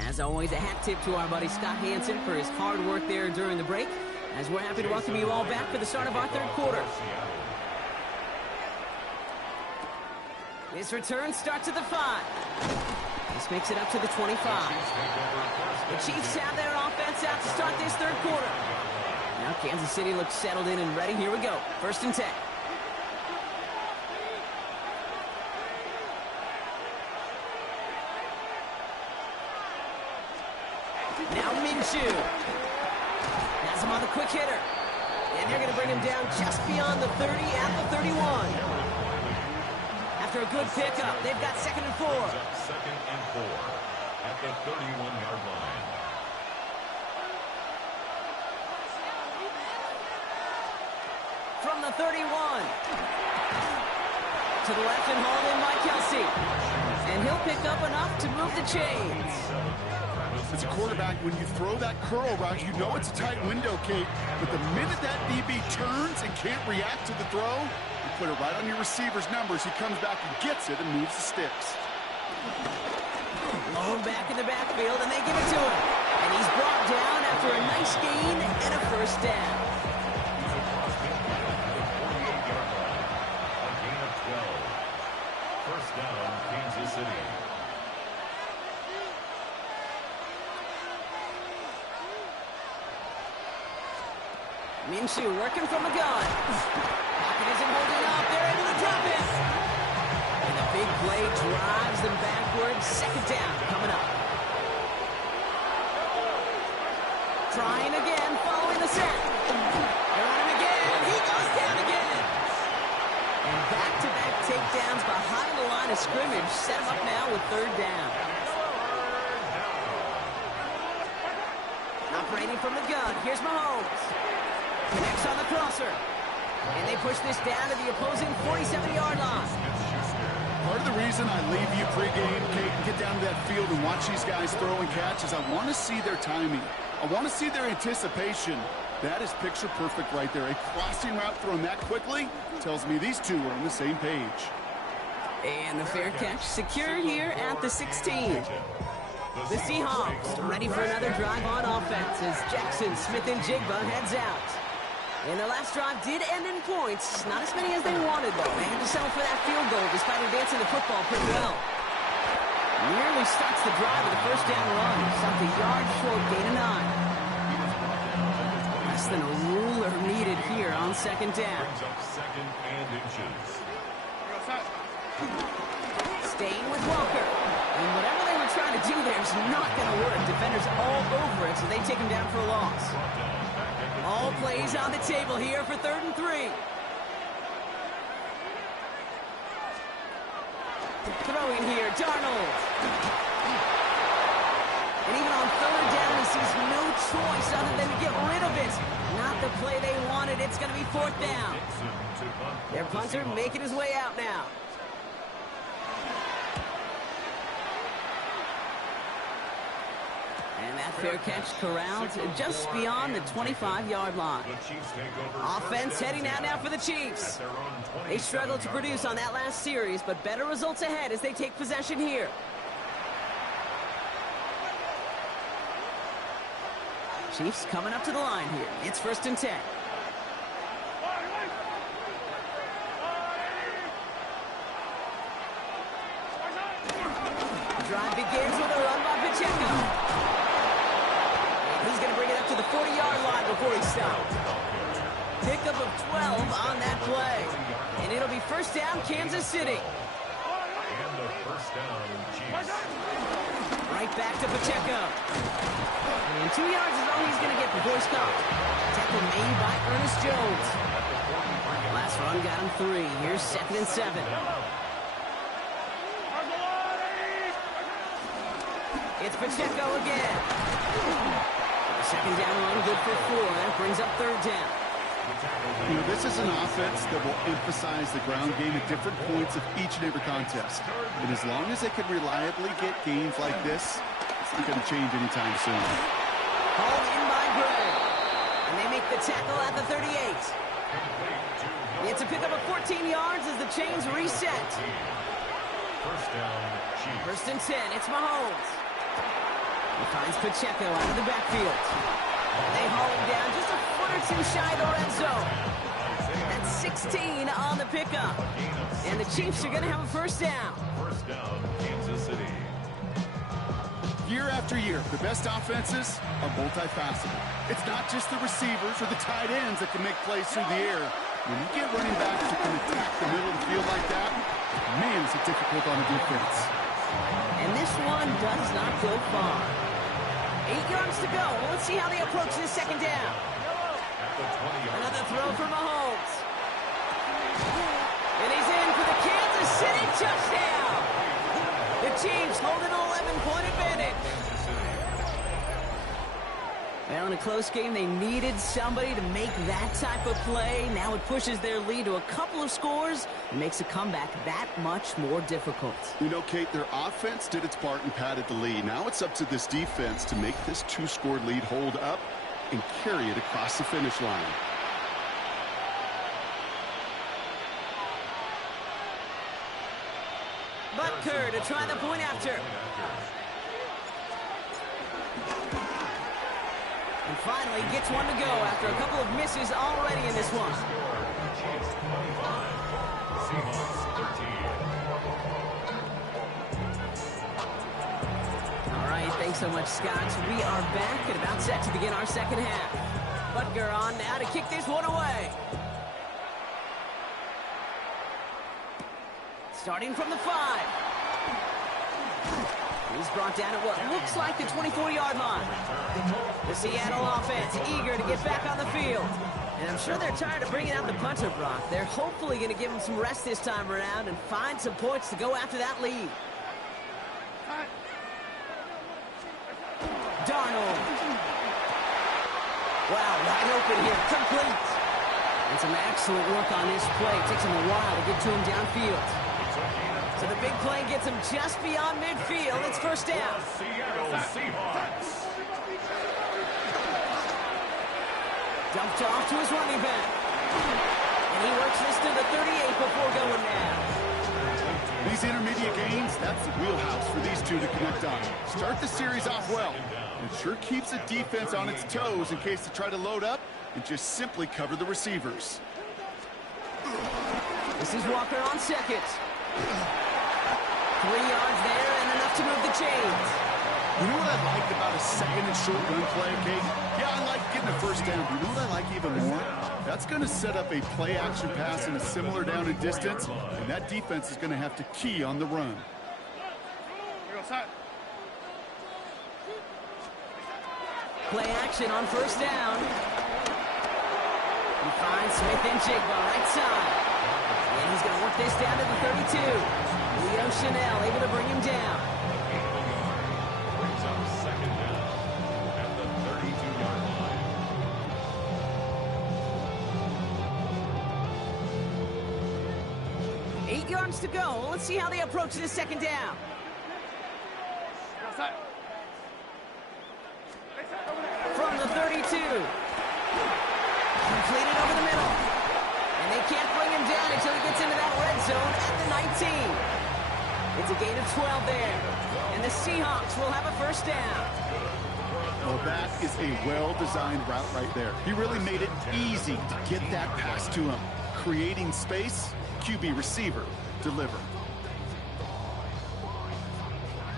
As always, a hat tip to our buddy Scott Hansen for his hard work there during the break, as we're happy to welcome you all back for the start of our third quarter. This return starts at the 5. This makes it up to the 25. The Chiefs have their offense out to start this third quarter. Now Kansas City looks settled in and ready. Here we go. First and 10. Now Minshew. Has him on the quick hitter. And they're going to bring him down just beyond the 30 at the 31. After a good pickup, they've got 2nd and 4. Second and 4 at the 31-yard line. From the 31. To the left and hauled in by Kelsey. And he'll pick up enough to move the chains. As a quarterback, when you throw that curl route, you know it's a tight window, Kate. But the minute that DB turns and can't react to the throw, you put it right on your receiver's numbers. He comes back and gets it and moves the sticks. Low back in the backfield, and they give it to him. And And he's brought down after a nice gain and a first down. A gain of 12. First down, Kansas City. Minshew working from the gun. Pocket isn't holding up. They're able to drop it. And the big play drives them backwards. Second down coming up. Trying again, following the set. They're on him again. He goes down again. And back-to-back takedowns behind the line of scrimmage. Set him up now with third down. Operating from the gun. Here's Mahomes. Connects on the crosser. And they push this down to the opposing 47-yard line. Part of the reason I leave you pregame, Kate, and get down to that field and watch these guys throw and catch is I want to see their timing. I want to see their anticipation. That is picture perfect right there. A crossing route thrown that quickly tells me these two are on the same page. And the fair catch secure here at the 16. The Seahawks ready for another drive on offense as Jackson, Smith, and Jigba heads out. And their last drive did end in points. Not as many as they wanted, though. They had to settle for that field goal despite advancing the football pretty well. Nearly starts the drive with a first down run. Stopped a yard short, gain of 9. Less than a ruler needed here on second down. Brings up second and inches. Staying with Welker. And whatever they were trying to do there is not going to work. Defenders all over it, so they take him down for a loss. All plays on the table here for 3rd and 3. Throwing here, Darnold. And even on 3rd down, he sees no choice other than to get rid of it. Not the play they wanted. It's going to be 4th down. Their punter making his way out now. And that fair catch corralled just beyond the 25-yard line. Offense heading out now for the Chiefs. They struggled to produce on that last series, but better results ahead as they take possession here. Chiefs coming up to the line here. It's 1st and 10. Drive begins with a run by Pacheco. He's going to bring it up to the 40-yard line before he stops. Pickup of 12 on that play. And it'll be first down, Kansas City. And the first down, Chiefs. Right back to Pacheco. And 2 yards is all he's going to get before he stops. Tackle made by Ernest Jones. Last run got him 3. Here's 2nd and 7. It's Pacheco again. Second down run, good for 4. That brings up 3rd down. You know, this is an offense that will emphasize the ground game at different points of each and every contest. And as long as they can reliably get gains like this, it's not going to change anytime soon. Hauled in by Gray. And they make the tackle at the 38. It's a pickup of 14 yards as the chains reset. First down, Chiefs. 1st and 10, it's Mahomes. He finds Pacheco out of the backfield. They haul him down just a foot or 2 shy of the red zone. That's 16 on the pickup. And the Chiefs are going to have a first down. First down, Kansas City. Year after year, the best offenses are multifaceted. It's not just the receivers or the tight ends that can make plays through the air. When you get running backs that can attack the middle of the field like that, man, is it difficult on a defense. And this one does not go far. 8 yards to go. Well, let's see how they approach this second down. Another throw for Mahomes. And he's in for the Kansas City touchdown. The Chiefs hold an 11-point advantage. Well, in a close game, they needed somebody to make that type of play. Now it pushes their lead to a couple of scores and makes a comeback that much more difficult. You know, Kate, their offense did its part and padded the lead. Now it's up to this defense to make this 2-score lead hold up and carry it across the finish line. Butker to try the point after. finally gets one to go after a couple of misses already in this one. Chiefs 25, Seahawks 13. All right, thanks so much, Scott. We are back and about set to begin our second half. Butker on now to kick this one away. Starting from the 5. He's brought down at what looks like the 24-yard line. The Seattle offense eager to get back on the field. And I'm sure they're tired of bringing out the punter, Brock. They're hopefully going to give him some rest this time around and find some points to go after that lead. Darnold. Wow, wide open here. Complete. And some excellent work on this play. It takes him a while to get to him downfield. So the big play gets him just beyond midfield. It's first down. Seattle Seahawks. Dumped off to his running back. And he works this to the 38 before going down. These intermediate gains, that's the wheelhouse for these two to connect on. Start the series off well. It sure keeps the defense on its toes in case they try to load up and just simply cover the receivers. This is Walker on second. 3 yards there and enough to move the chains. You know what I like about a second and short run play, Kate? Yeah, I like getting a first down, but you know what I like even more? That's going to set up a play-action pass in a similar down and distance, and that defense is going to have to key on the run. Play action on first down. He finds Smith and Jigba right side. And he's going to work this down to the 32. Leo Chanel able to bring him down. Brings up second down at the 32-yard line. 8 yards to go. Let's see how they approach this second down. From the 32. Completed over the middle. And they can't bring him down until he gets into that red zone at the 19. It's a gain of 12 there. And the Seahawks will have a first down. Well, that is a well-designed route right there. He really made it easy to get that pass to him. Creating space, QB receiver, deliver.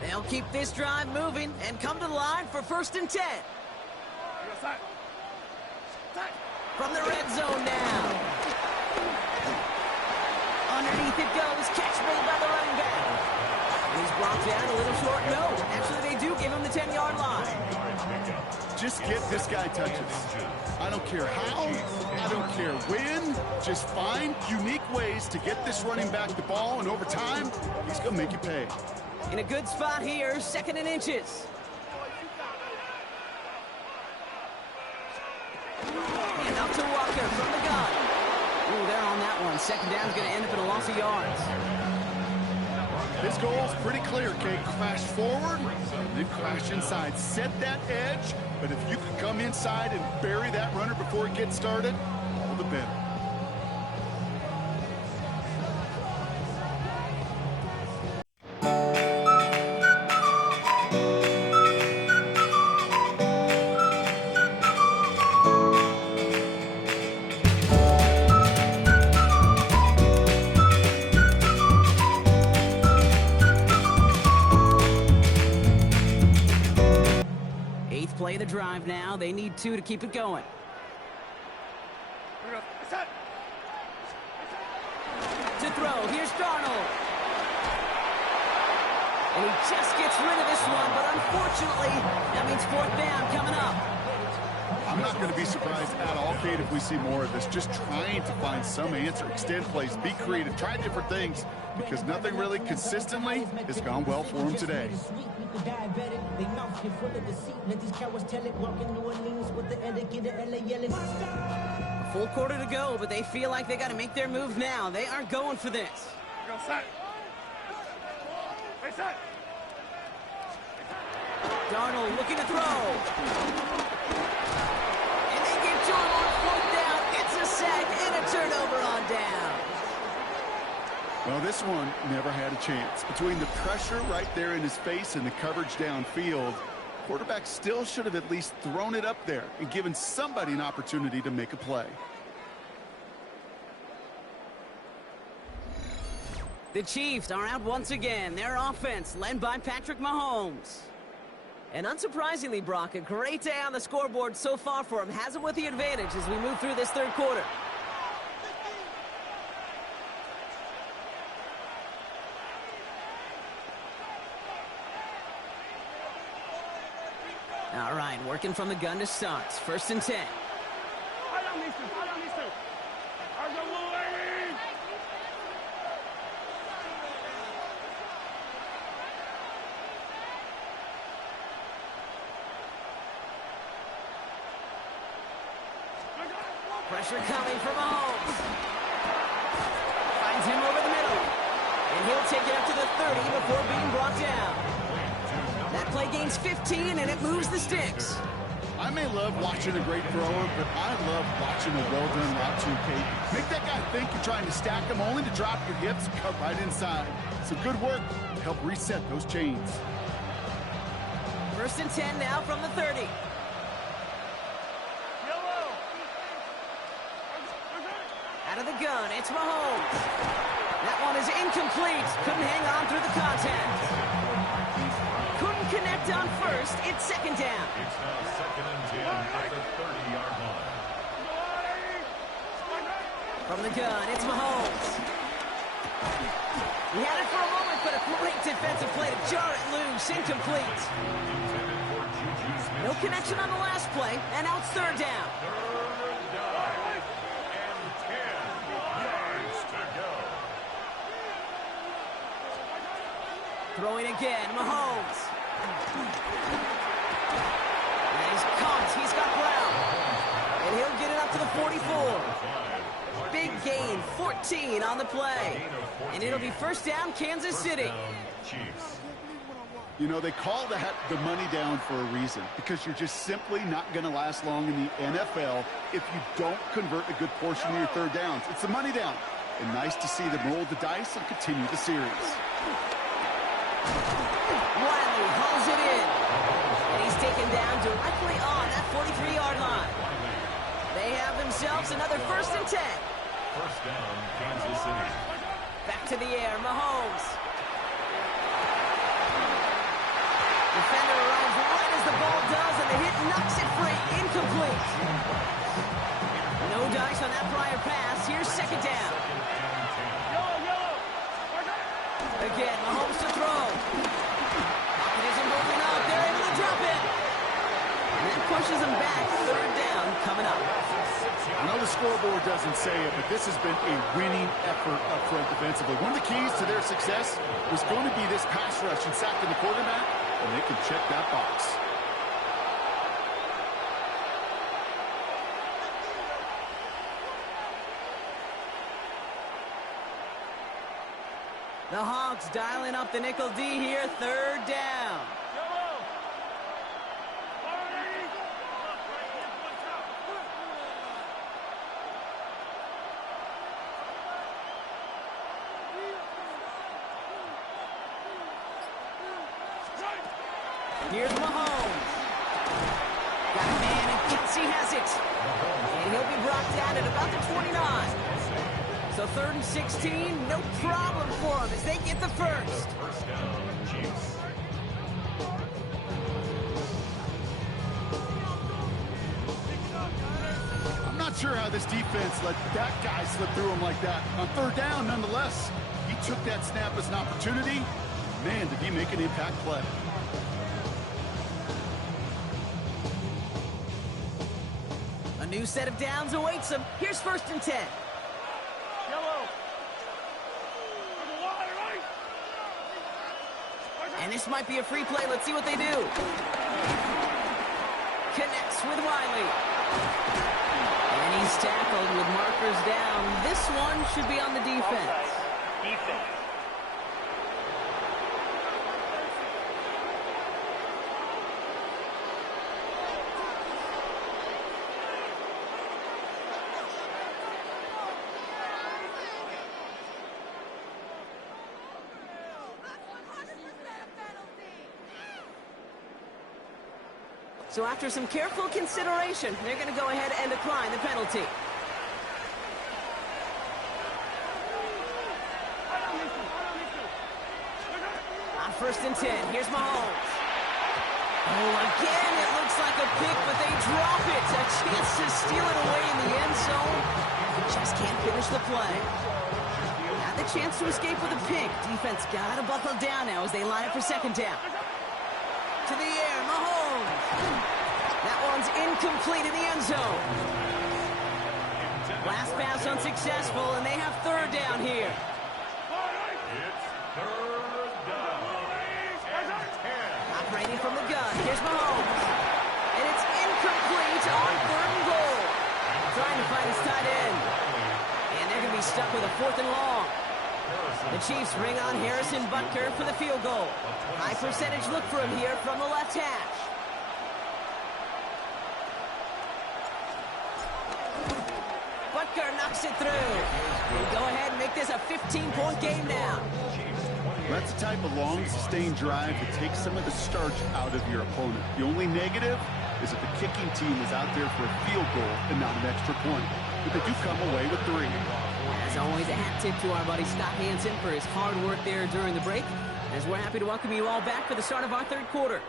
They'll keep this drive moving and come to the line for first and 10. From the red zone now. Underneath it goes. Catch made by the running back. He's brought down a little short. No, actually they do give him the 10-yard line. Just get this guy touches. I don't care how, I don't care when. Just find unique ways to get this running back the ball, and over time, he's going to make you pay. In a good spot here, second and inches. And up to Walker from the gun. Ooh, they're on that one. Second down's going to end up in a loss of yards. His goal's pretty clear, Kate. Crash forward, and then crash inside. Set that edge, but if you can come inside and bury that runner before it gets started, all the better. Play the drive now. They need 2 to keep it going. To throw. Here's Darnold. And he just gets rid of this one, but unfortunately, that means fourth down coming up. I'm not going to be surprised at all, Kate, if we see more of this. Just trying to find some answer, extend plays, be creative, try different things, because nothing really consistently has gone well for him today. A full quarter to go, but they feel like they got to make their move now. They aren't going for this. Darnold looking to throw. And they give to him on fourth down. It's a sack and a turnover on down. Well, this one never had a chance. Between the pressure right there in his face and the coverage downfield, Quarterback still should have at least thrown it up there and given somebody an opportunity to make a play. The Chiefs are out once again. Their offense led by Patrick Mahomes. And unsurprisingly, Brock, a great day on the scoreboard so far for him. Has him with the advantage as we move through this third quarter. All right, working from the gun to start. 1st and 10. Pressure coming from Mahomes. Finds him over the middle. And he'll take it up to the 30 before being brought down. That play gains 15, and it moves the sticks. I may love watching a great thrower, but I love watching a well-done route to Kate. Make that guy think you're trying to stack him only to drop your hips and cut right inside. So good work to help reset those chains. 1st and 10 now from the 30. Out of the gun, it's Mahomes. That one is incomplete. Couldn't hang on through the contact. Couldn't connect on 1st. It's 2nd down. It's now 2nd and 10 at the 30-yard line. From the gun, it's Mahomes. He had it for a moment, but a great defensive play to jar it loose. Incomplete. No connection on the last play, and now it's 3rd down. Throwing again, Mahomes. And he's caught. He's got ground. And he'll get it up to the 44. Big gain, 14 on the play. And it'll be 1st down, Kansas City. You know, they call that the money down for a reason, because you're just simply not going to last long in the NFL if you don't convert a good portion of your 3rd downs. It's the money down. And nice to see them roll the dice and continue the series. Wiley hauls it in. And he's taken down directly on that 43-yard line. They have themselves another 1st and 10. 1st down, Kansas City. Back to the air, Mahomes. Defender arrives right as the ball does, and the hit knocks it free. Incomplete. No dice on that prior pass. Here's 2nd down. Again, Mahomes to throw. Pocket isn't moving up. They're able to drop it. And that pushes them back. 3rd down coming up. I know the scoreboard doesn't say it, but this has been a winning effort up front defensively. One of the keys to their success was going to be this pass rush and sacking the quarterback, and they can check that box. The Hawks dialing up the nickel D here, 3rd down. Here's Mahomes. Got a man, and Kelsey has it. And he'll be brought down at about the 29. So 3rd and 16, no problem for them as they get the 1st. 1st down, Chiefs. I'm not sure how this defense let that guy slip through him like that. On 3rd down, nonetheless, he took that snap as an opportunity. Man, did he make an impact play. A new set of downs awaits them. Here's 1st and 10. And this might be a free play. Let's see what they do. Connects with Wiley. And he's tackled with markers down. This one should be on the defense. So after some careful consideration, they're going to go ahead and decline the penalty. On 1st and 10, here's Mahomes. Oh, again, it looks like a pick, but they drop it. A chance to steal it away in the end zone. They just can't finish the play. Had the chance to escape with a pick. Defense got to buckle down now as they line up for 2nd down. To the air, Mahomes. That one's incomplete in the end zone. Last pass unsuccessful, and they have 3rd down here. It's 3rd down and 10. Operating from the gun, here's Mahomes. And it's incomplete on 3rd and goal. Trying to find his tight end. And they're going to be stuck with a 4th and long. The Chiefs bring on Harrison Butker for the field goal. High percentage look for him here from the left hash. Butker knocks it through. And go ahead and make this a 15-point game now. That's the type of long, sustained drive that takes some of the starch out of your opponent. The only negative is that the kicking team is out there for a field goal and not an extra point. But they do come away with 3. As always, a hat tip to our buddy Scott Hansen for his hard work there during the break, as we're happy to welcome you all back for the start of our 3rd quarter.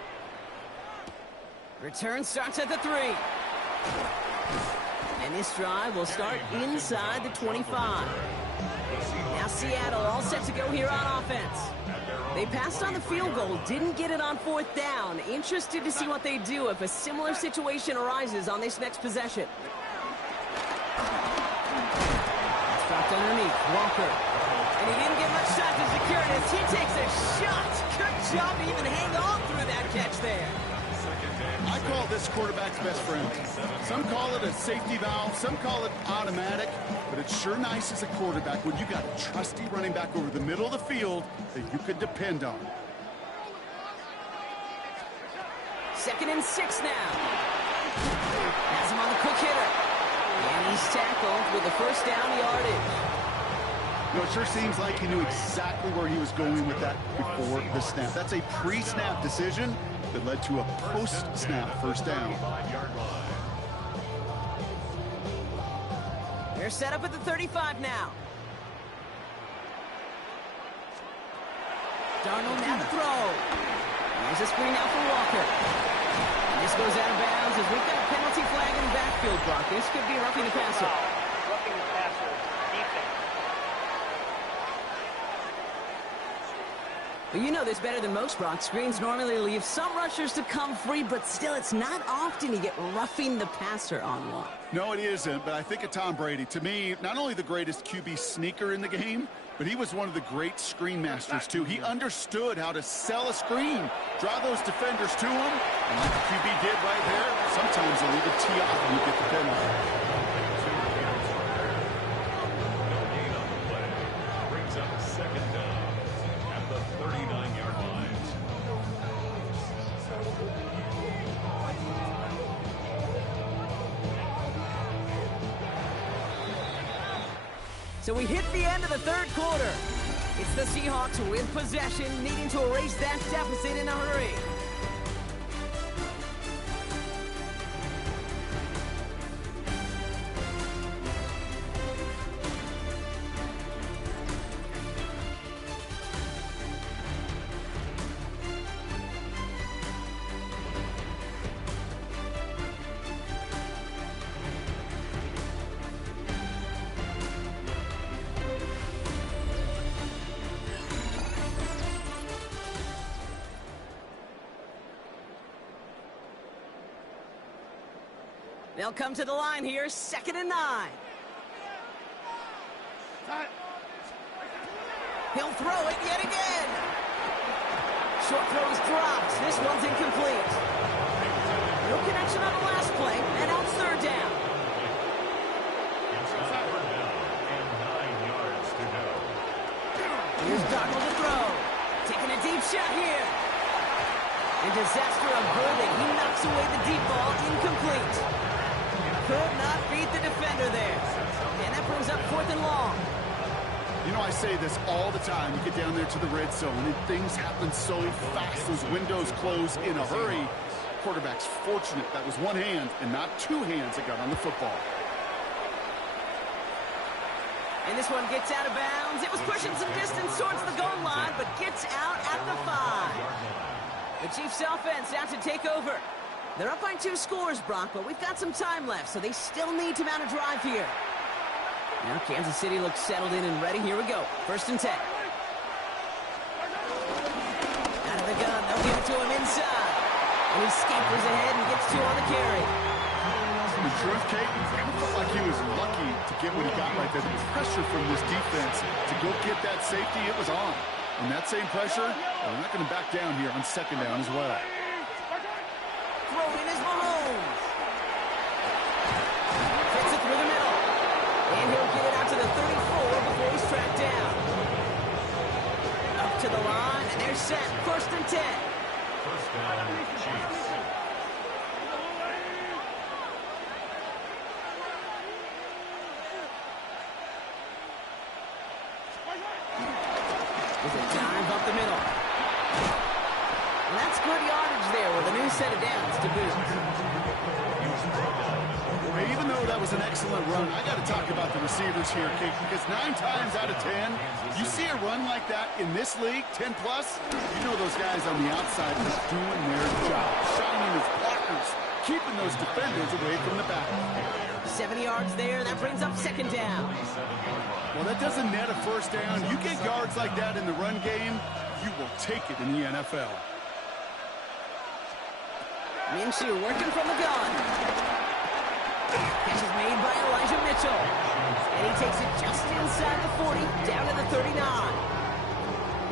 Return starts at the 3. And this drive will start inside the 25. Now Seattle all set to go here on offense. They passed on the field goal, didn't get it on 4th down. Interested to see what they do if a similar situation arises on this next possession. Dropped underneath, Walker. And he didn't get much time to secure it as he takes a shot. Good job to even hang on through that catch there. I call this quarterback's best friend. Some call it a safety valve, some call it automatic, but it's sure nice as a quarterback when you got a trusty running back over the middle of the field that you could depend on. 2nd and 6 now. Has him on the quick hitter. And he's tackled with the 1st down yardage. You know, it sure seems like he knew exactly where he was going with that before the snap. That's a pre-snap decision that led to a post-snap 1st down. They're set up at the 35 now. Darnold now to throw. There's a screen out for Walker. And this goes out of bounds as we've got a penalty flag in the backfield, Brock. This could be roughing the passer. Roughing the passer, defense. Well, you know this better than most, Brock. Screens normally leave some rushers to come free, but still, it's not often you get roughing the passer on one. No, it isn't, but I think of Tom Brady. To me, not only the greatest QB sneaker in the game, but he was one of the great screen masters, too. He understood how to sell a screen, draw those defenders to him, and like the QB did right there, sometimes they'll even tee off and you get the penalty. Brings up 2nd down at the 39-yard line. So we hit the end of the 3rd quarter. It's the Seahawks with possession, needing to erase that deficit in a hurry. They'll come to the line here, 2nd and 9. He'll throw it yet again. Short throw is dropped. This one's incomplete. No connection on the last play, and now it's 3rd down. It's 3rd down and 9 yards to go. Here's Darnold to throw. Taking a deep shot here. A disaster averted. He knocks away the deep ball, incomplete. Could not beat the defender there. And that brings up 4th and long. You know, I say this all the time. You get down there to the red zone, and things happen so fast. Those windows close in a hurry. quarterback's fortunate that was one hand and not two hands that got on the football. And this one gets out of bounds. It was pushing some distance towards the goal line, but gets out at the 5. The Chiefs offense out to take over. They're up by 2 scores, Brock, but we've got some time left, so they still need to mount a drive here. Now Kansas City looks settled in and ready. Here we go. 1st and 10. Out of the gun. They'll give it to him inside. And he scampers ahead and gets 2 on the carry. The truth, Kate, I felt like he was lucky to get what he got right there. The pressure from this defense to go get that safety, it was on. And that same pressure, they're not going to back down here on 2nd down as well. Throwing is Mahomes. Fits it through the middle. And he'll get it out to the 34 before he's tracked down. Up to the line, and they're set. 1st and 10. 1st down, Chiefs. With a dive up the middle. And that's good yardage there with a new set of downs to boot. Well, even though that was an excellent run, I got to talk about the receivers here, Kate, because 9 times out of 10, you see a run like that in this league, 10+, you know those guys on the outside are doing their job, shining as blockers, keeping those defenders away from the back. 70 yards there. That brings up 2nd down. Well, that doesn't net a 1st down. You get yards like that in the run game, you will take it in the NFL. Minshew working from the gun. Catch is made by Elijah Mitchell. And he takes it just inside the 40, down to the 39.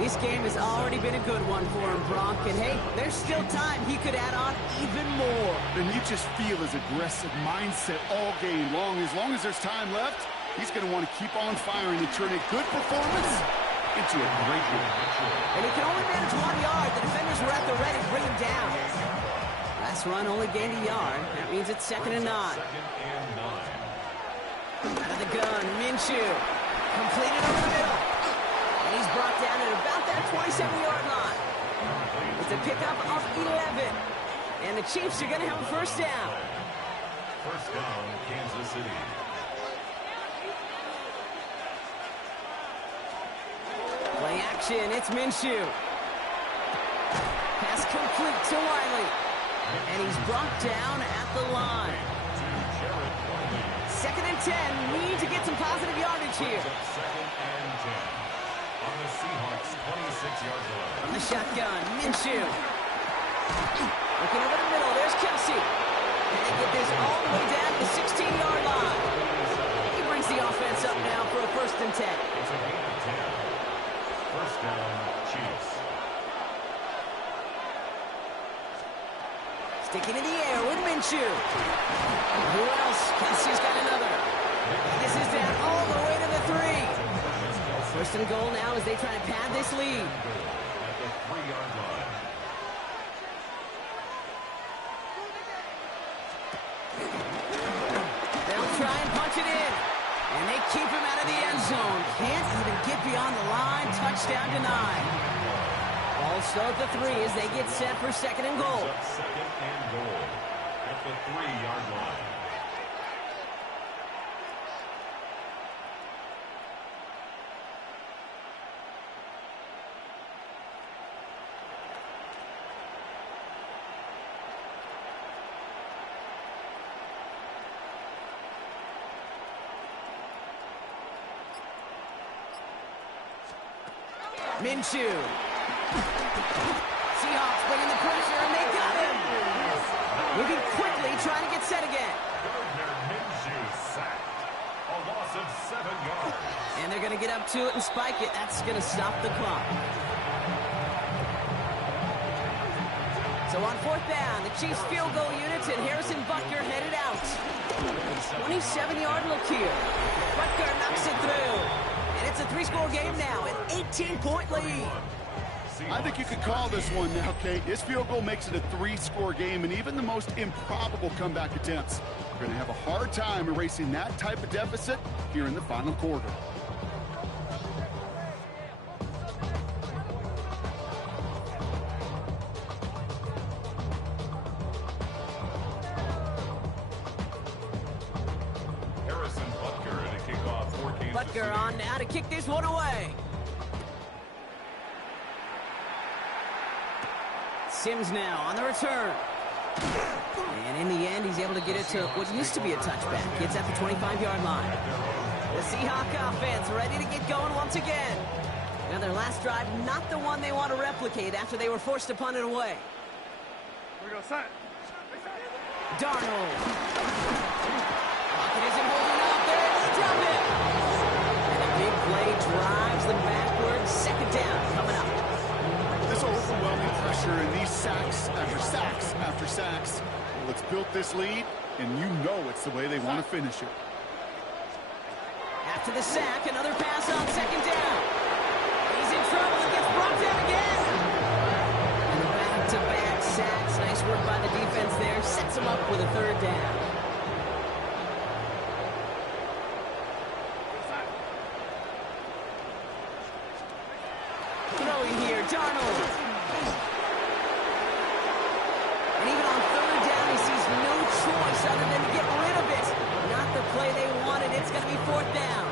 This game has already been a good one for him, Brock. And hey, there's still time he could add on even more. And you just feel his aggressive mindset all game long. As long as there's time left, he's going to want to keep on firing and turn a good performance into a great one. And he can only manage 1 yard. The defenders were at the ready to bring him down. Last run only gained a yard. That means it's 2nd and 9. Out of the gun, Minshew. Completed over the middle. And he's brought down at about that 27-yard line. It's a pickup of 11. And the Chiefs are going to have a 1st down. 1st down, Kansas City. Play action, it's Minshew. Pass complete to Wiley. And he's brought down at the line. 2nd and 10. Need to get some positive yardage here. 2nd and 10. On the Seahawks' 26-yard line. From the shotgun, Minshew. Looking over the middle, there's Kelsey. And they get this all the way down to the 16-yard line. He brings the offense up now for a 1st and 10. It's a gain of 10. 1st down, Chiefs. Sticking in the air with Minshew. Who else? Kelsey's got another. This is down all the way to the 3. 1st and goal now as they try to pad this lead. At the 3-yard line. They'll try and punch it in. And they keep him out of the end zone. Can't even get beyond the line. Touchdown denied. Ball still at the 3 as they get set for 2nd and goal. 2nd and goal at the 3-yard line. Minshew. Seahawks bringing the pressure, and they got him. Moving quickly, trying to get set again. Gardner Minshew sacked. A loss of 7 yards. And they're going to get up to it and spike it. That's going to stop the clock. So on 4th down, the Chiefs field goal units and Harrison Butker headed out. 27-yard look here. Butker knocks it through. And it's a 3-score game now, an 18-point lead. I think you could call this one now, Kate. This field goal makes it a 3-score game, and even the most improbable comeback attempts are going to have a hard time erasing that type of deficit here in the final quarter. Walker on now to kick this one away. Sims now on the return. And in the end, he's able to get it to what used to be a touchback. It's at the 25-yard line. The Seahawks offense ready to get going once again. Now their last drive, not the one they want to replicate after they were forced to punt it away. Darnold. Pocket isn't holding up. They're able to drop it. And a big play drives them backwards. Second down coming up. This overwhelming pressure and these sacks after sacks after sacks. Well, it's built this lead, and you know it's the way they want to finish it. After the sack, another pass on second down. He's in trouble and gets brought down again. And the back-to-back sacks. Nice work by the defense there. Sets him up with a third down. Throwing here, Darnold. And even on third down, he sees no choice other than to get rid of it. Not the play they wanted. It's going to be fourth down.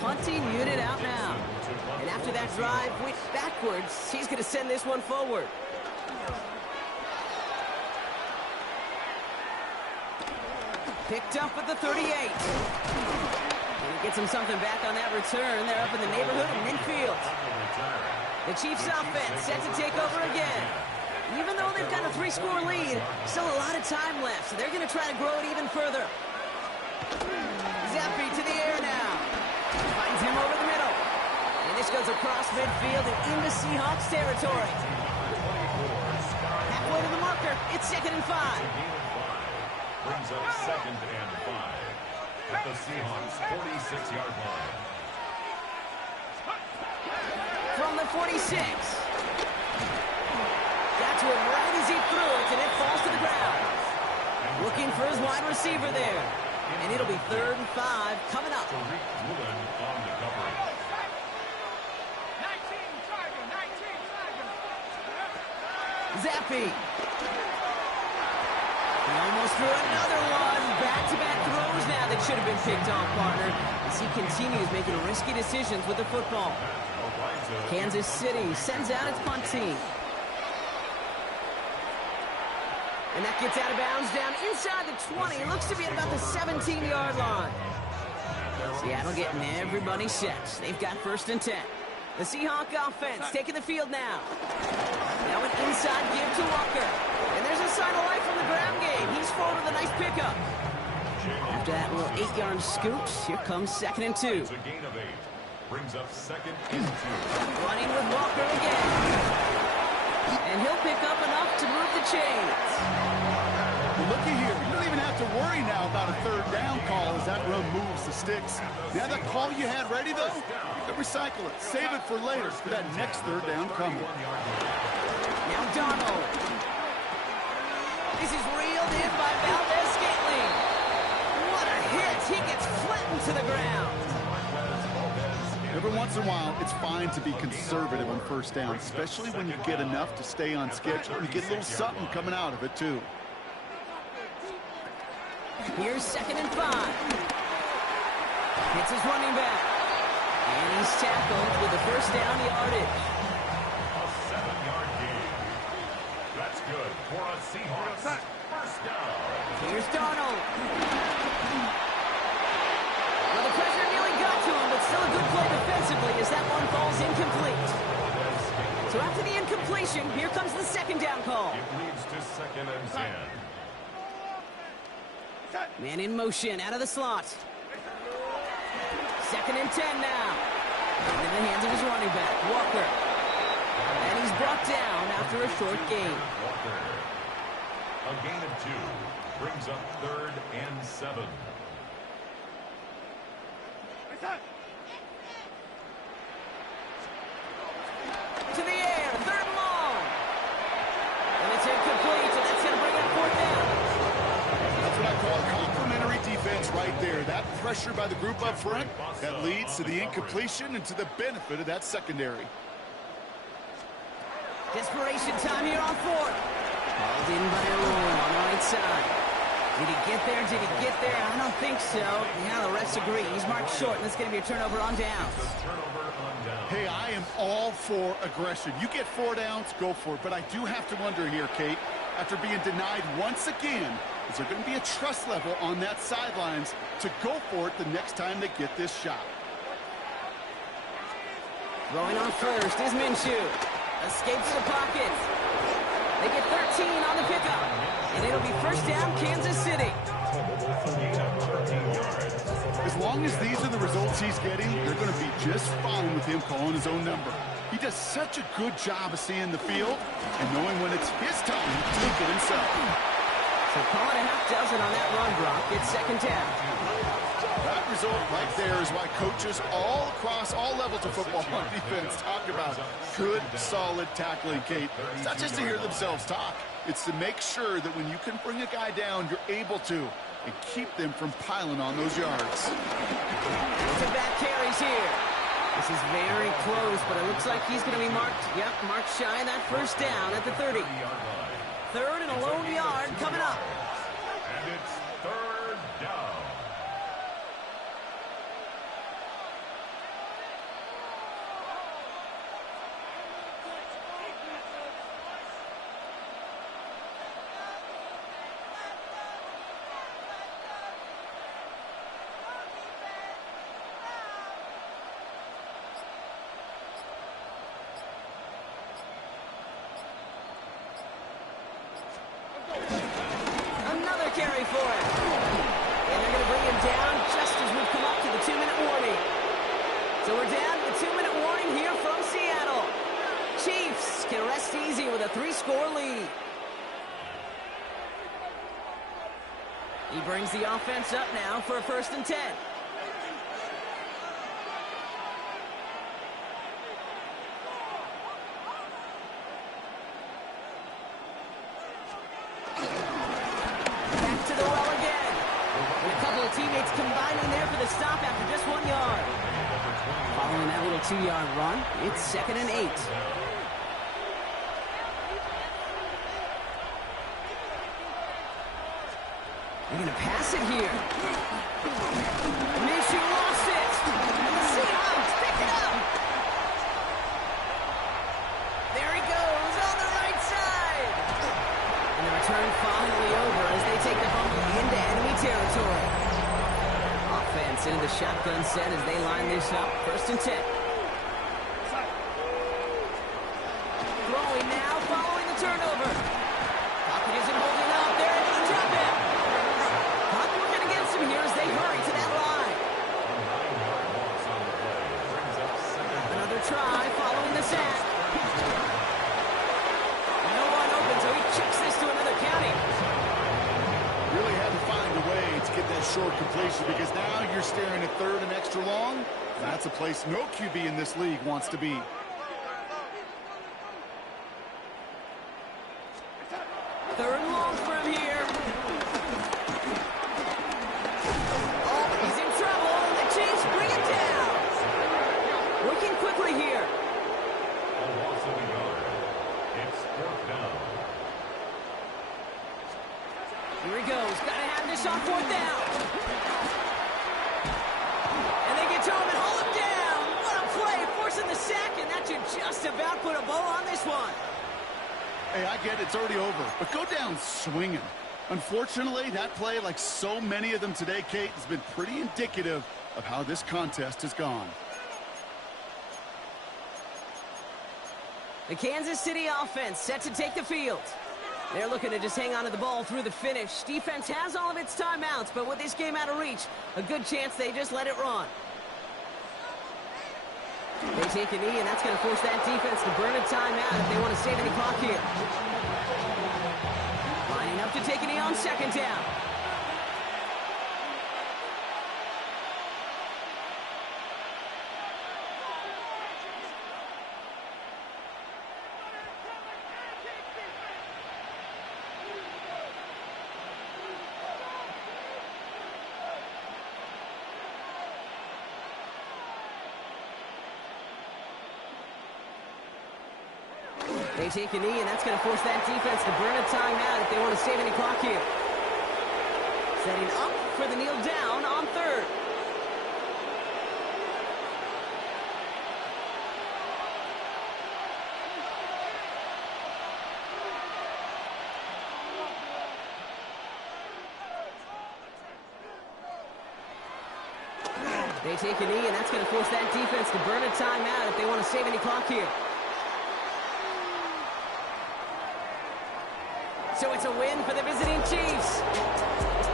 Punting unit out now. And after that drive went backwards, he's going to send this one forward. Picked up at the 38. And he gets him something back on that return. They're up in the neighborhood of midfield. The Chiefs offense set to take over again. Even though they've got a 3-score lead, still a lot of time left, so they're going to try to grow it even further. Zappi to the air now. Finds him over the middle. And this goes across midfield and into Seahawks territory. Halfway to the marker. It's 2nd and 5. Brings up 2nd and 5 at the Seahawks 46-yard line. From the 46. Got to him right as he threw it, and it falls to the ground. Looking for his wide receiver there. And it'll be 3rd and 5 coming up. Zappi. He almost threw another one. Back-to-back throws now that should have been picked off, partner. As he continues making risky decisions with the football. Kansas City sends out its punt team. And that gets out of bounds down inside the 20. It looks to be at about the 17-yard line. Seattle getting everybody set. They've got 1st and 10. The Seahawks offense taking the field now. Now an inside give to Walker. And there's a sign of life from the ground game. He's forward with a nice pickup. After that little 8-yard scoot, here comes 2nd and 2. It's a gain of 8. Brings up 2nd and 2. Running with Walker again. And he'll pick up enough to move the chains. Well, looky here. You don't even have to worry now about a 3rd down call as that run moves the sticks. Now that call you had ready, though, you can recycle it. Save it for later for that next 3rd down coming. Now Darnold. This is reeled in by Valdez-Scantling. What a hit. He gets flattened to the ground. Every once in a while, it's fine to be conservative on 1st down, especially when you get enough to stay on schedule and you get a little something coming out of it, too. Here's 2nd and 5. Hits his running back. And he's tackled with the 1st down yardage. A 7-yard gain. That's good for a Seahawks 1st down. Here's Darnold. Well, the pressure nearly got to him, but still a good play defensively as that one falls incomplete. So after the incompletion, here comes the 2nd down call. It leads to 2nd and 10. Man in motion, out of the slot. 2nd and 10 now. And in the hands of his running back, Walker. And he's brought down after a short gain. Walker. A gain of 2. Brings up 3rd and 7. To the air, 3rd and long. And it's incomplete, so that's going to bring up 4th down. That's what I call complimentary defense right there. That pressure by the group up front, that leads to the incompletion and to the benefit of that secondary. Desperation time here on 4th. Called in by Earl on the right side. Did he get there? Did he get there? I don't think so. Yeah, the refs agree. He's marked short, and it's going to be a turnover on downs. Hey, I am all for aggression. You get 4 downs, go for it. But I do have to wonder here, Kate, after being denied once again, is there going to be a trust level on that sidelines to go for it the next time they get this shot? Throwing on first is Minshew. Escapes the pocket. They get 13 on the pickup. And it'll be first down, Kansas City. As long as these are the results he's getting, they're going to be just fine with him calling his own number. He does such a good job of seeing the field and knowing when it's his time to take it himself. So call it a half dozen on that run, Brock. It's second down. That result right there is why coaches all across all levels of football on defense talk about good, solid tackling, Kate. It's not just to hear themselves talk. It's to make sure that when you can bring a guy down, you're able to, and keep them from piling on those yards. Back-to-back carries here. This is very close, but it looks like he's going to be marked. Yep, marked shy of that first down at the 30. Third and a lone yard coming up. And it's third down. Another carry for it. And they're going to bring him down just as we've come up to the 2-minute warning. So we're down to the 2-minute warning here from Seattle. Chiefs can rest easy with a 3-score lead. He brings the offense up now for a 1st and 10. Teammates combining there for the stop after just 1 yard. Following that little 2-yard run, it's 2nd and 8. They're going to pass it here. Minshew lost it. And the Seahawks pick it up. There he goes on the right side. And the return finally over as they take the fumble into enemy territory. Offense into the shotgun set as they line this up. 1st and 10. Throwing now, following the turnover. Pocket isn't holding up. They're into the drop in. Clock working against him here as they hurry to that line. Another try following the sack. No one open, so he kicks this to another county. Really had to find a way to get that short completion because now you're staring at 3rd and extra long. That's a place no QB in this league wants to be. Third and long for him here. Oh, he's in trouble, and the Chiefs bring him down. Working quickly here. A loss of a yard. It's 4th down. Here he goes. Got to have this on 4th down. And they get to him and haul him down. What a play. Forcing the sack, and that should just about put a bow on this one. Hey, I get it. It's already over. But go down swinging. Unfortunately, that play, like so many of them today, Kate, has been pretty indicative of how this contest has gone. The Kansas City offense set to take the field. They're looking to just hang on to the ball through the finish. Defense has all of its timeouts, but with this game out of reach, a good chance they just let it run. They take a knee, and that's going to force that defense to burn a timeout if they want to save any clock here. Lining up to take a knee on 2nd down. They take a knee, and that's going to force that defense to burn a timeout if they want to save any clock here. Setting up for the kneel down on third. They take a knee, and that's going to force that defense to burn a timeout if they want to save any clock here. So it's a win for the visiting Chiefs.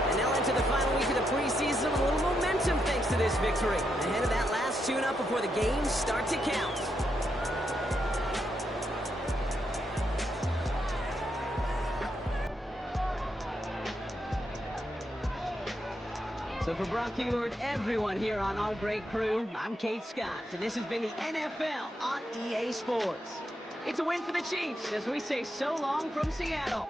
And they'll enter the final week of the preseason with a little momentum thanks to this victory. Ahead of that last tune-up before the games start to count. So for Brock Huard, everyone here on our great crew, I'm Kate Scott, and this has been the NFL on EA Sports. It's a win for the Chiefs as we say so long from Seattle.